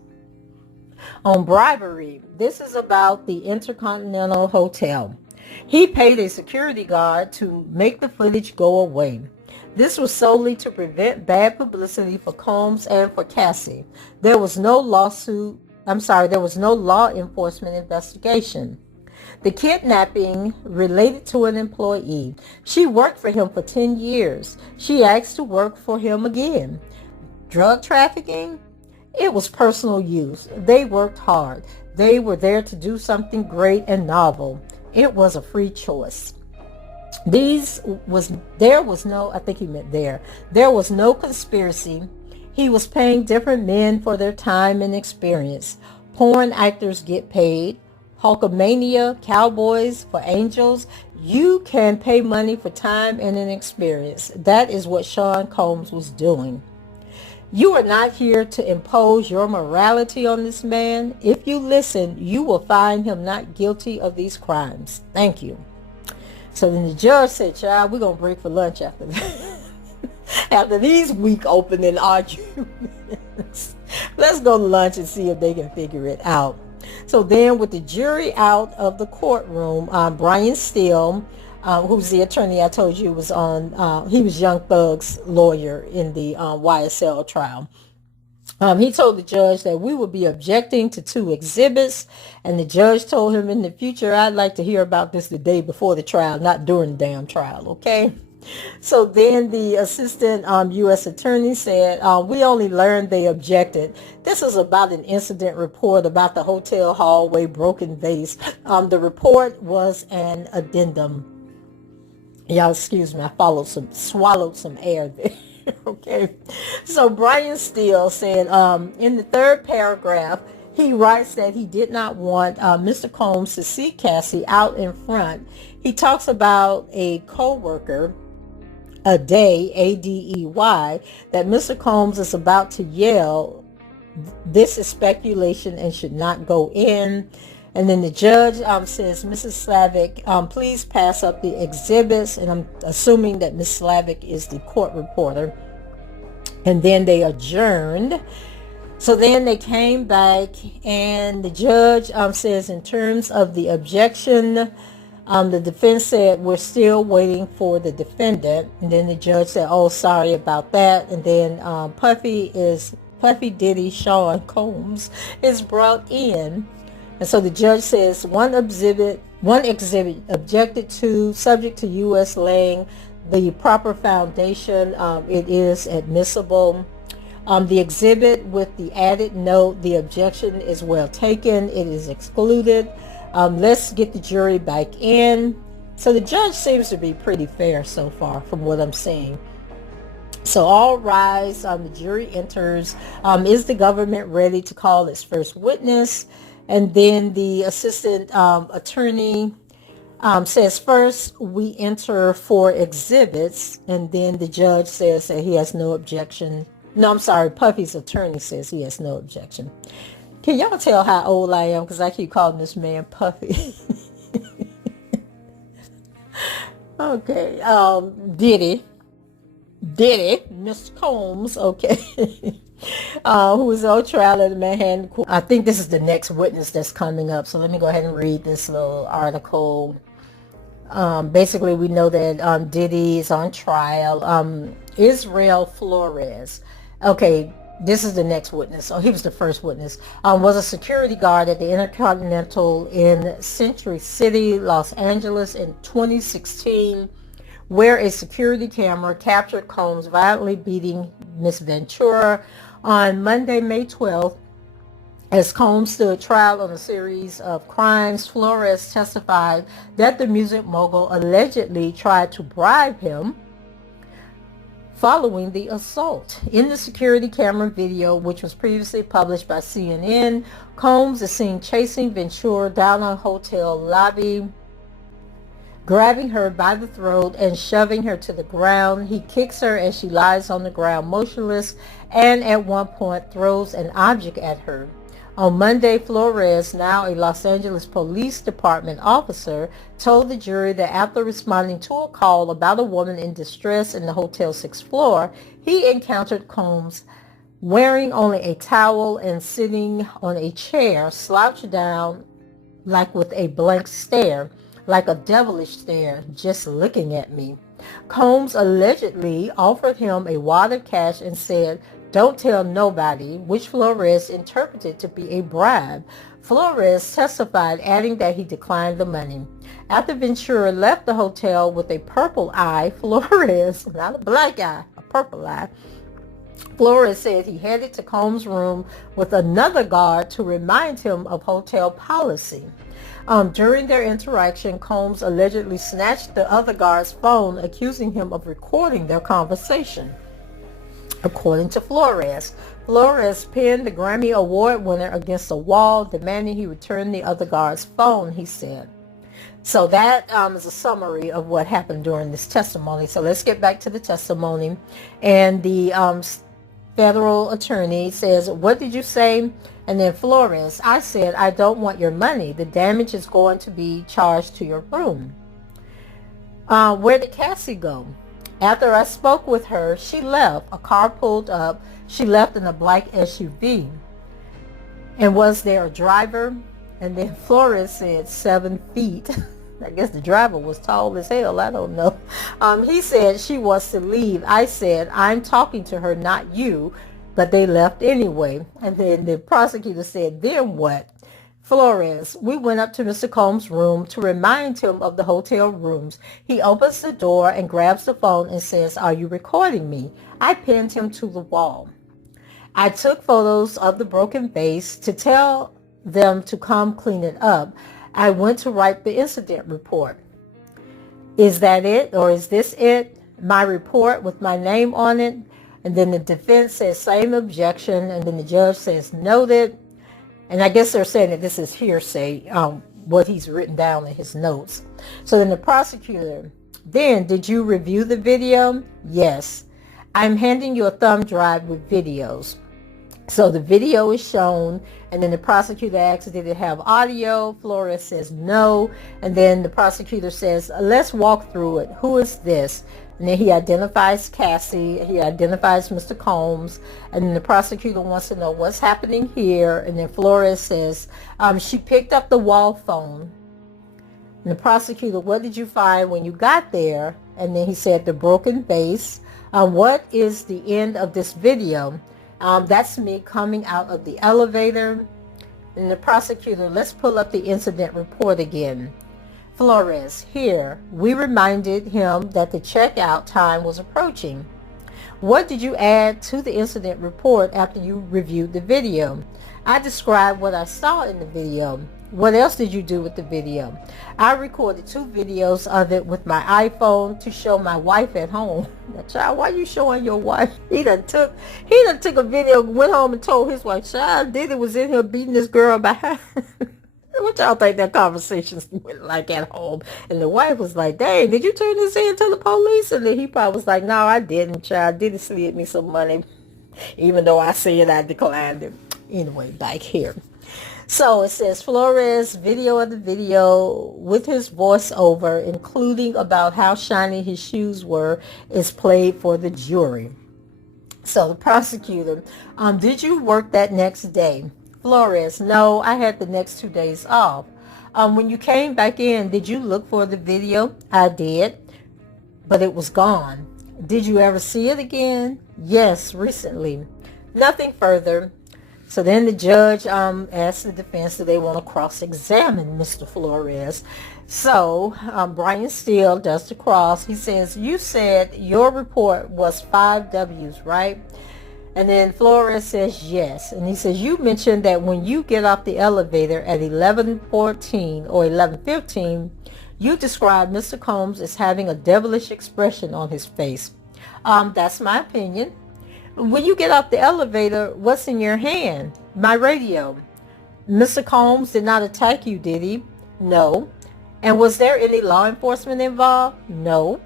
On bribery, this is about the Intercontinental Hotel. He paid a security guard to make the footage go away. This was solely to prevent bad publicity for Combs and for Cassie. There was no there was no law enforcement investigation. The kidnapping related to an employee. She worked for him for 10 years. She asked to work for him again. Drug trafficking? It was personal use. They worked hard. They were there to do something great and novel. It was a free choice. There was no conspiracy. He was paying different men for their time and experience. Porn actors get paid. Hulkamania, cowboys for angels. You can pay money for time and an experience. That is what Sean Combs was doing. You are not here to impose your morality on this man. If you listen, you will find him not guilty of these crimes. Thank you. So then the judge said, child, we're going to break for lunch after that. After these weak opening arguments. Let's go to lunch and see if they can figure it out. So then with the jury out of the courtroom, Brian Steele, who's the attorney I told you was on, he was Young Thug's lawyer in the YSL trial. He told the judge that we would be objecting to 2 exhibits, and the judge told him in the future, I'd like to hear about this the day before the trial, not during the damn trial, okay? So then the assistant U.S. attorney said, we only learned they objected. This is about an incident report about the hotel hallway broken vase. The report was an addendum. Y'all excuse me, I swallowed some air there. Okay. So Brian Steele said in the 3rd paragraph, he writes that he did not want Mr. Combs to see Cassie out in front. He talks about a co-worker, A-D-E-Y, that Mr. Combs is about to yell, this is speculation and should not go in. And then the judge says, Mrs. Slavic, please pass up the exhibits. And I'm assuming that Ms. Slavic is the court reporter. And then they adjourned. So then they came back and the judge says in terms of the objection, the defense said, we're still waiting for the defendant. And then the judge said, oh, sorry about that. And then Puffy Diddy Sean Combs is brought in. And so the judge says one exhibit objected to, subject to U.S. laying the proper foundation. It is admissible. The exhibit with the added note, the objection is well taken. It is excluded. Let's get the jury back in. So the judge seems to be pretty fair so far from what I'm seeing. So all rise. The jury enters. Is the government ready to call its first witness? And then the assistant attorney says, first we enter 4 exhibits. And then the judge says that he has no objection. No, I'm sorry. Puffy's attorney says he has no objection. Can y'all tell how old I am? Because I keep calling this man Puffy. Okay. Diddy, Mr. Combs, okay, who is on trial at the Manhattan Court. I think this is the next witness that's coming up. So let me go ahead and read this little article. Basically, we know that Diddy is on trial. Israel Flores. Okay, this is the next witness. Oh, he was the first witness. Was a security guard at the Intercontinental in Century City, Los Angeles in 2016, where a security camera captured Combs violently beating Miss Ventura. On Monday, May 12th, as Combs stood trial on a series of crimes, Flores testified that the music mogul allegedly tried to bribe him following the assault. In the security camera video, which was previously published by CNN, Combs is seen chasing Ventura down a hotel lobby, grabbing her by the throat and shoving her to the ground. He kicks her as she lies on the ground motionless and at one point throws an object at her. On Monday, Flores, now a Los Angeles Police Department officer, told the jury that after responding to a call about a woman in distress in the hotel's 6th floor, he encountered Combs wearing only a towel and sitting on a chair, slouched down like with a blank stare. like a devilish stare, just looking at me. Combs allegedly offered him a wad of cash and said, "Don't tell nobody," which Flores interpreted to be a bribe. Flores testified, adding that he declined the money. After Ventura left the hotel with a purple eye, Flores, not a black eye, a purple eye, Flores said he headed to Combs' room with another guard to remind him of hotel policy. During their interaction, Combs allegedly snatched the other guard's phone, accusing him of recording their conversation. According to Flores, Flores pinned the Grammy Award winner against a wall, demanding he return the other guard's phone, he said. So that is a summary of what happened during this testimony. So let's get back to the testimony. And the federal attorney says, "What did you say?" And then Flores, "I said, I don't want your money. The damage is going to be charged to your room." Where did Cassie go? After I spoke with her, she left. A car pulled up. She left in a black SUV. And was there a driver? And then Flores said 7 feet. I guess the driver was tall as hell. I don't know. He said she wants to leave. I said, "I'm talking to her, not you." But they left anyway. And then the prosecutor said, "Then what?" Flores, "We went up to Mr. Combs' room to remind him of the hotel rooms. He opens the door and grabs the phone and says, 'Are you recording me?' I pinned him to the wall. I took photos of the broken vase to tell them to come clean it up. I went to write the incident report." Is that it? Or is this it? My report with my name on it? And then the defense says same objection. And then the judge says noted. And I guess they're saying that this is hearsay, what he's written down in his notes. So then the prosecutor, "Then did you review the video?" "Yes. I'm handing you a thumb drive with videos." So the video is shown, and then the prosecutor asks, "Did it have audio?" Flores says no, and then the prosecutor says, "Let's walk through it. Who is this?" And then he identifies Cassie, he identifies Mr. Combs, and then the prosecutor wants to know what's happening here, and then Flores says, "She picked up the wall phone." And the prosecutor, "What did you find when you got there?" And then he said, "The broken vase." "What is the end of this video?" "That's me coming out of the elevator." And the prosecutor, "Let's pull up the incident report again." Flores, "Here, we reminded him that the checkout time was approaching." "What did you add to the incident report after you reviewed the video?" "I described what I saw in the video." "What else did you do with the video?" "I recorded 2 videos of it with my iPhone to show my wife at home." Now, child, why you showing your wife? He done took a video, went home and told his wife, "Child, Diddy was in here beating this girl behind." What y'all think that conversation went like at home? And the wife was like, "Dang, did you turn this in to the police?" And then he probably was like, "No, I didn't, child. Diddy slid me some money, even though I said I declined it." Anyway, back here. So it says Flores' video of the video with his voiceover, including about how shiny his shoes were, is played for the jury. So the prosecutor, "Did you work that next day?" Flores, "No, I had the next 2 days off." "When you came back in, did you look for the video?" "I did, but it was gone." "Did you ever see it again?" "Yes, recently." Nothing further. So then the judge asked the defense, do they want to cross-examine Mr. Flores? So Brian Steele does the cross. He says, "You said your report was 5 W's, right?" And then Flores says yes. And he says, "You mentioned that when you get off the elevator at 11:14 or 11:15, you described Mr. Combs as having a devilish expression on his face." That's my opinion. "When you get off the elevator, what's in your hand?" "My radio." "Mr. Combs did not attack you, did he?" "No." "And was there any law enforcement involved?" "No."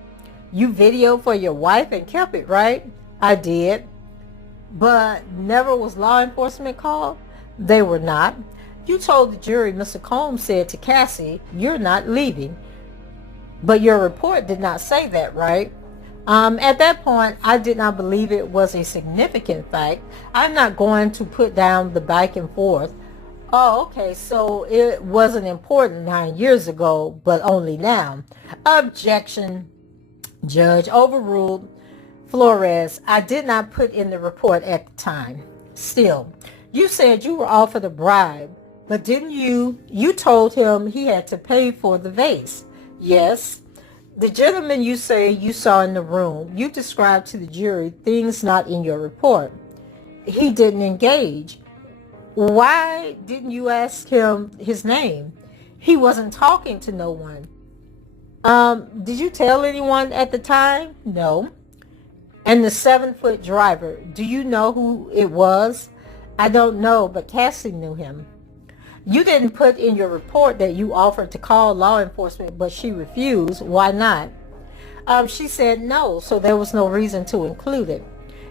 "You videoed for your wife and kept it, right?" "I did." "But never was law enforcement called?" "They were not." "You told the jury Mr. Combs said to Cassie, 'You're not leaving.' But your report did not say that, right?" At that point, I did not believe it was a significant fact. I'm not going to put down the back and forth. Oh, okay. So it wasn't important 9 years ago, but only now. Objection. Judge overruled. Flores, I did not put in the report at the time. Still, you said you were offered a bribe, but didn't you told him he had to pay for the vase? Yes. The gentleman you say you saw in the room, you described to the jury things not in your report. He didn't engage. Why didn't you ask him his name? He wasn't talking to no one. Did you tell anyone at the time? No. And the 7-foot driver, do you know who it was? I don't know, but Cassie knew him. You didn't put in your report that you offered to call law enforcement, but she refused. Why not? She said no, so there was no reason to include it.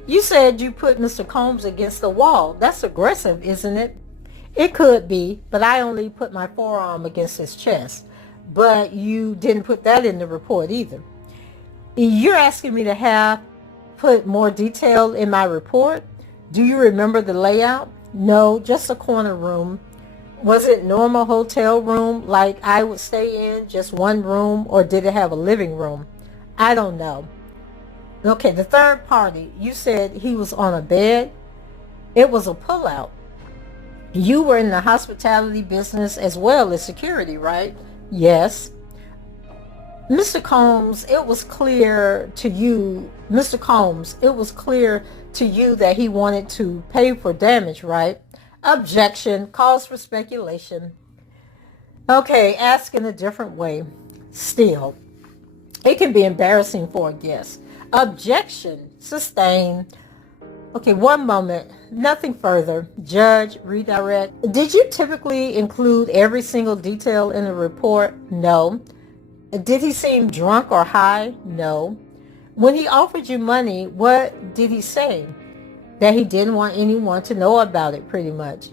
You said you put Mr. Combs against the wall. That's aggressive, isn't it? It could be, but I only put my forearm against his chest. But you didn't put that in the report either. You're asking me to have put more detail in my report? Do you remember the layout? No, just a corner room. Was it normal hotel room like I would stay in, just one room, or did it have a living room? I don't know. Okay, the third party, you said he was on a bed. It was a pullout. You were in the hospitality business as well as security, right? Yes. Mr. Combs, it was clear to you, Mr. Combs, it was clear to you that he wanted to pay for damage, right? Objection, cause for speculation. Okay, ask in a different way. Still, it can be embarrassing for a guest. Objection, sustain. Okay, one moment, nothing further. Judge, redirect. Did you typically include every single detail in the report? No. Did he seem drunk or high? No. When he offered you money, what did he say? That he didn't want anyone to know about it, pretty much.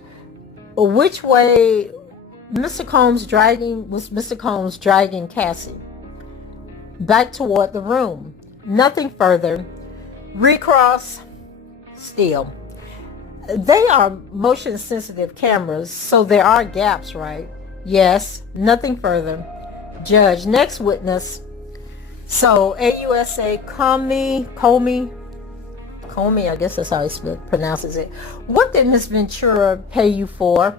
Which way was Mr. Combs dragging Cassie? Back toward the room. Nothing further. Recross. Still. They are motion sensitive cameras, so there are gaps, right? Yes. Nothing further. Judge, next witness. So AUSA Comey, I guess that's how he pronounces it. What did Miss Ventura pay you for?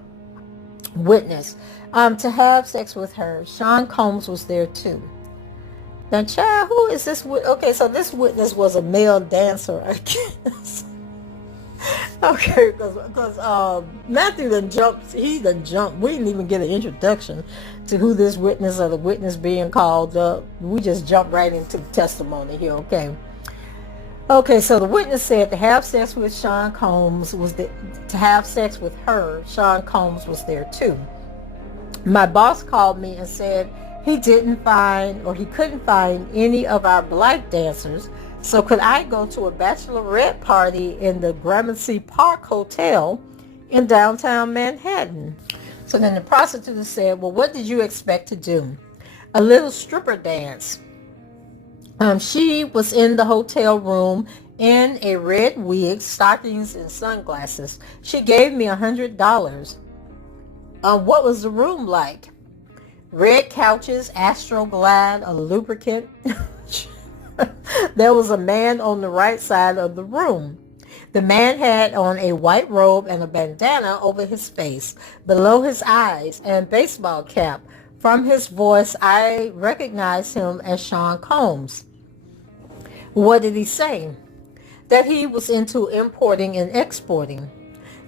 Witness, to have sex with her. Sean Combs was there too. Now, child, who is this? Okay, so this witness was a male dancer, I guess. Okay, because Matthew done jumped. He done jumped. We didn't even get an introduction to who this witness or the witness being called up. We just jumped right into the testimony here. Okay, so the witness said to have sex with Sean Combs to have sex with her. Sean Combs was there too. My boss called me and said he couldn't find any of our black dancers. So could I go to a bachelorette party in the Gramercy Park Hotel in downtown Manhattan? So then the prosecutor said, well, what did you expect to do? A little stripper dance. She was in the hotel room in a red wig, stockings, and sunglasses. She gave me $100. What was the room like? Red couches, Astroglide, a lubricant. There was a man on the right side of the room. The man had on a white robe and a bandana over his face, below his eyes, and a baseball cap. From his voice, I recognized him as Sean Combs. What did he say? That he was into importing and exporting.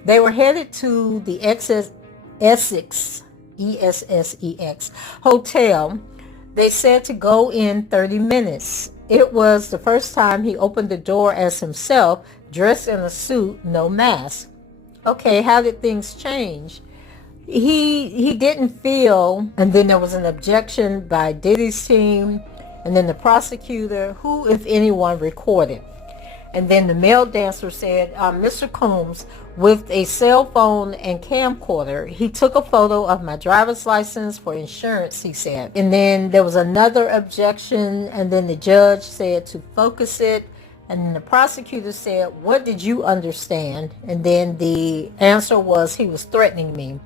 They were headed to the Essex, E-S-S-E-X, hotel. They said to go in 30 minutes. It was the first time he opened the door as himself, dressed in a suit, no mask. Okay, how did things change? He didn't feel, and then there was an objection by Diddy's team, and then the prosecutor, who, if anyone, recorded. And then the male dancer said, Mr. Combs, with a cell phone and camcorder, he took a photo of my driver's license for insurance, he said. And then there was another objection, and then the judge said to focus it. And then the prosecutor said, what did you understand? And then the answer was, he was threatening me.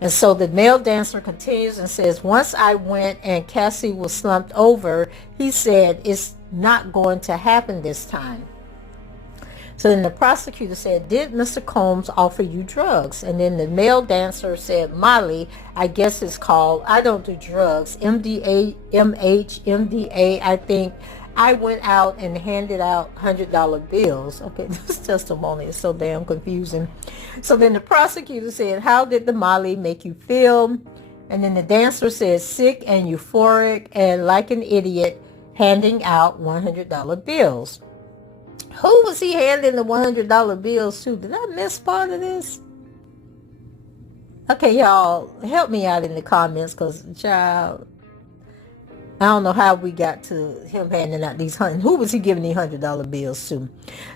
And so the male dancer continues and says, once I went and Cassie was slumped over, he said, it's not going to happen this time. So then the prosecutor said, did Mr. Combs offer you drugs? And then the male dancer said, Molly, I guess it's called, I don't do drugs, MDA, MH, MDA, I think. I went out and handed out $100 bills. Okay, this testimony is so damn confusing. So then the prosecutor said, how did the Molly make you feel? And then the dancer said, sick and euphoric and like an idiot, handing out $100 bills. Who was he handing the $100 bills to? Did I miss part of this? Okay, y'all, help me out in the comments, because, child, I don't know how we got to him handing out these who was he giving these $100 bills to?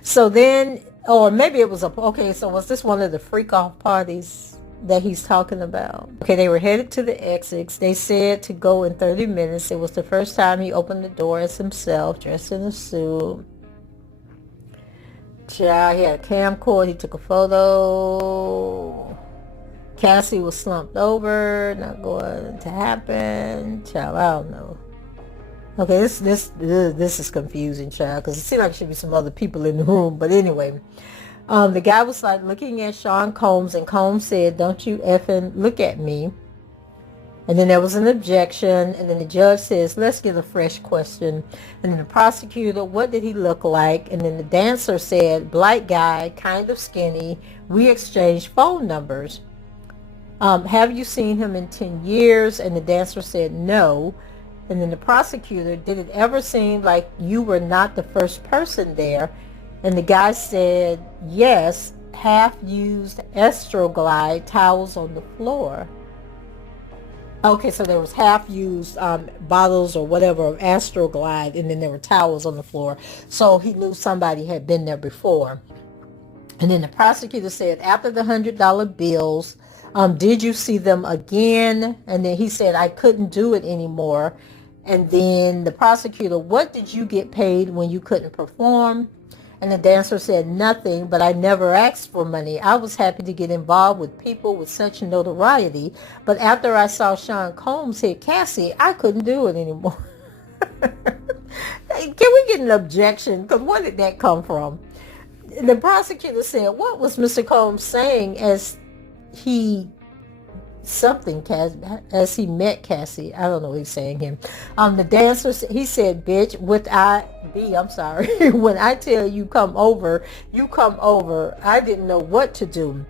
So then, or maybe it was okay, so was this one of the freak-off parties that he's talking about? Okay, they were headed to the exits. They said to go in 30 minutes. It was the first time he opened the door as himself, dressed in a suit. Child, he had a camcorder. He took a photo. Cassie was slumped over. Not going to happen. Child, I don't know. Okay, this is confusing, child, because it seemed like there should be some other people in the room. But anyway, the guy was like looking at Sean Combs, and Combs said, "Don't you effing look at me." And then there was an objection, and then the judge says, let's get a fresh question. And then the prosecutor, what did he look like? And then the dancer said, black guy, kind of skinny. We exchanged phone numbers. Have you seen him in 10 years? And the dancer said, no. And then the prosecutor, did it ever seem like you were not the first person there? And the guy said, yes, half-used Astroglide towels on the floor. Okay, so there was half-used bottles or whatever of Astroglide, and then there were towels on the floor. So he knew somebody had been there before. And then the prosecutor said, after the $100 bills, did you see them again? And then he said, I couldn't do it anymore. And then the prosecutor, what did you get paid when you couldn't perform? And the dancer said, nothing, but I never asked for money. I was happy to get involved with people with such notoriety. But after I saw Sean Combs hit Cassie, I couldn't do it anymore. Can we get an objection? Because where did that come from? The prosecutor said, what was Mr. Combs saying as he met Cassie? I don't know what he's saying here. The dancer, he said, bitch, when I tell you come over, you come over. I didn't know what to do.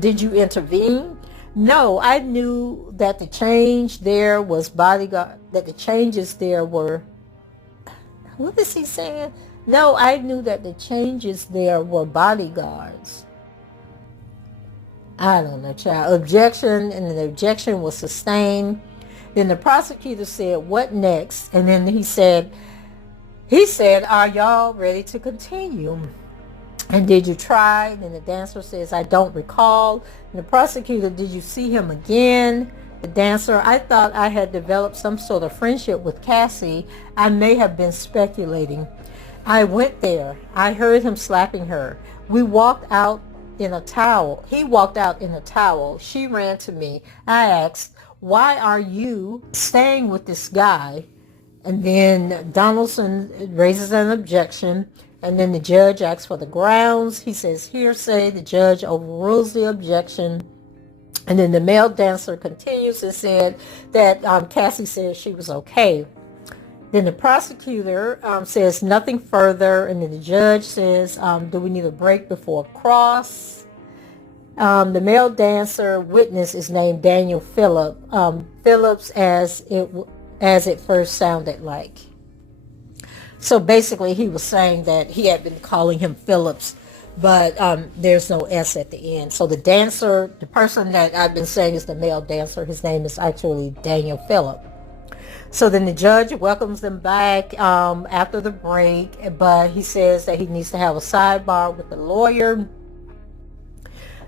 Did you intervene? No, I knew that the change there was bodyguard, that the changes there were, what is he saying? No, I knew that the changes there were bodyguards. I don't know, child. Objection, and the objection was sustained. Then the prosecutor said, what next? And then he said, are y'all ready to continue? And did you try? And the dancer says, I don't recall. And the prosecutor, did you see him again? The dancer, I thought I had developed some sort of friendship with Cassie. I may have been speculating. I went there. I heard him slapping her. We walked out in a towel. He walked out in a towel. She ran to me. I asked, why are you staying with this guy? And then Donaldson raises an objection. And then the judge asks for the grounds. He says hearsay. The judge overrules the objection. And then the male dancer continues and said that Cassie said she was okay. Then the prosecutor says nothing further, and then the judge says, do we need a break before cross? The male dancer witness is named Daniel Phillips, as it first sounded like. So basically he was saying that he had been calling him Phillips, but there's no S at the end. So the dancer, the person that I've been saying is the male dancer, his name is actually Daniel Phillips. So then the judge welcomes them back after the break, but he says that he needs to have a sidebar with the lawyer.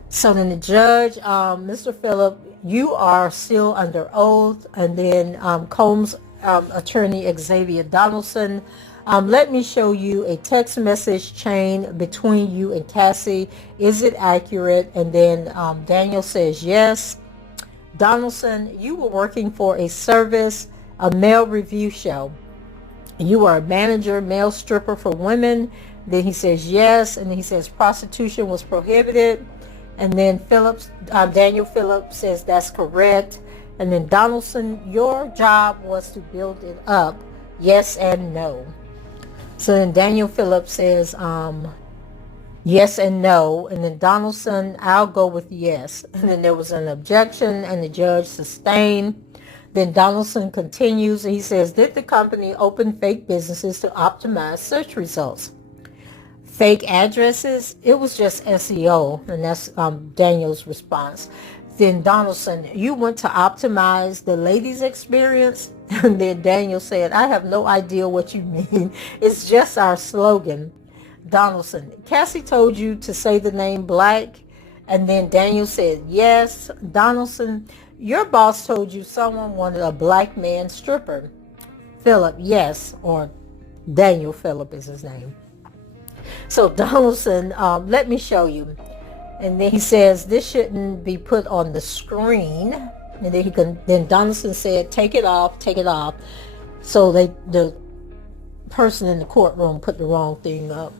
So then the judge, Mr. Phillip, you are still under oath. And then Combs' attorney, Xavier Donaldson, Let me show you a text message chain between you and Cassie. Is it accurate? And then Daniel says yes. Donaldson, you were working for a service, a male review show. You are a manager, male stripper for women. Then he says yes. And then he says prostitution was prohibited. And then Daniel Phillips says that's correct. And then Donaldson, your job was to build it up. Yes and no. So then Daniel Phillips says yes and no. And then Donaldson, I'll go with yes. And then there was an objection and the judge sustained. Then Donaldson continues and he says, did the company open fake businesses to optimize search results? Fake addresses? It was just SEO. And that's Daniel's response. Then Donaldson, you went to optimize the ladies' experience? And then Daniel said, I have no idea what you mean. It's just our slogan. Donaldson, Cassie told you to say the name Black? And then Daniel said, yes. Donaldson, your boss told you someone wanted a black man stripper. Phillip, yes. Or Daniel Phillip is his name. So Donaldson, let me show you. And then he says, this shouldn't be put on the screen. And then Donaldson said, take it off. So the person in the courtroom put the wrong thing up.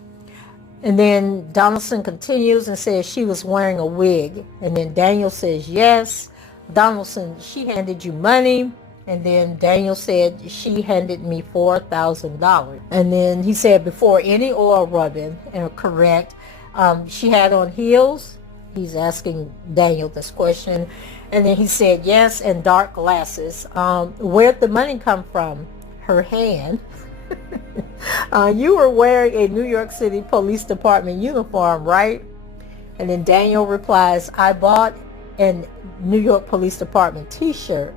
And then Donaldson continues and says she was wearing a wig. And then Daniel says, yes. Donaldson, she handed you money. And then Daniel said she handed me $4,000. And then he said before any oil rubbing, correct. She had on heels. He's asking Daniel this question. And then he said yes, and dark glasses. Where'd the money come from? Her hand. You were wearing a New York City Police Department uniform, right? And then Daniel replies, I bought a New York Police Department t-shirt.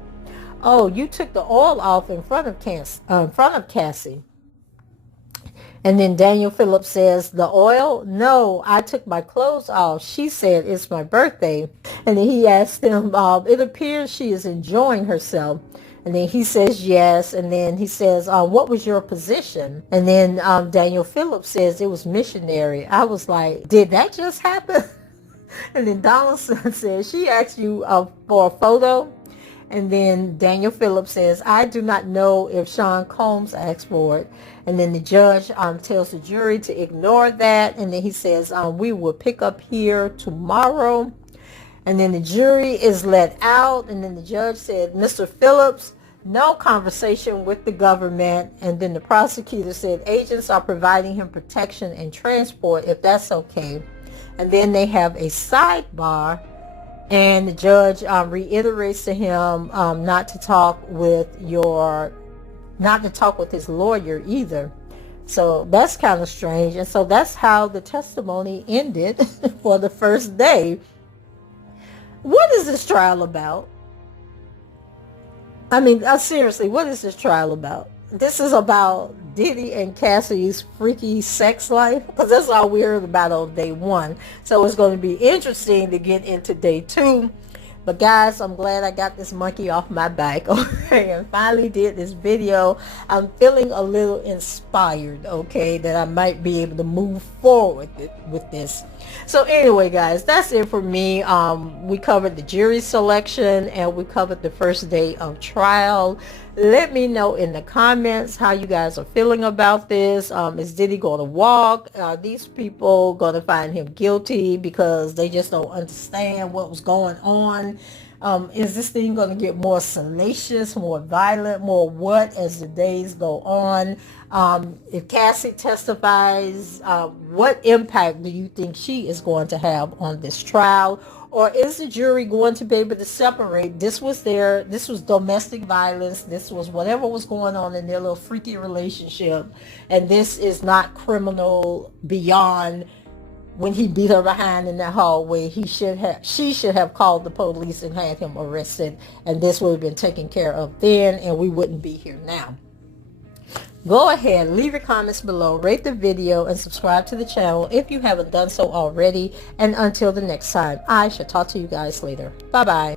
Oh, you took the oil off in front of Cassie. And then Daniel Phillips says, the oil? No, I took my clothes off. She said, it's my birthday. And then he asked him, it appears she is enjoying herself. And then he says, yes. And then he says, what was your position? And then Daniel Phillips says, it was missionary. I was like, did that just happen? And then Donaldson says, she asked you for a photo? And then Daniel Phillips says, I do not know if Sean Combs asked for it. And then the judge tells the jury to ignore that. And then he says, we will pick up here tomorrow. And then the jury is let out. And then the judge said, Mr. Phillips, no conversation with the government. And then the prosecutor said, agents are providing him protection and transport, if that's okay. And then they have a sidebar. And the judge reiterates to him not to talk with his lawyer either. So that's kind of strange. And so that's how the testimony ended for the first day. What is this trial about? I mean, seriously, what is this trial about? This is about Diddy and Cassie's freaky sex life, because that's all we heard about on day one. So it's going to be interesting to get into day two. But guys, I'm glad I got this monkey off my back, okay, and finally did this video. I'm feeling a little inspired, okay, that I might be able to move forward with this. So anyway, guys, that's it for me. We covered the jury selection and we covered the first day of trial. Let me know in the comments how you guys are feeling about this. Is Diddy going to walk? Are these people going to find him guilty because they just don't understand what was going on? Is this thing going to get more salacious, more violent, more what as the days go on? If Cassie testifies, what impact do you think she is going to have on this trial? Or is the jury going to be able to separate? This was domestic violence. This was whatever was going on in their little freaky relationship. And this is not criminal beyond when he beat her behind in that hallway. She should have called the police and had him arrested. And this would have been taken care of then, and we wouldn't be here now. Go ahead, leave your comments below, rate the video, and subscribe to the channel if you haven't done so already. And until the next time, I shall talk to you guys later. Bye-bye.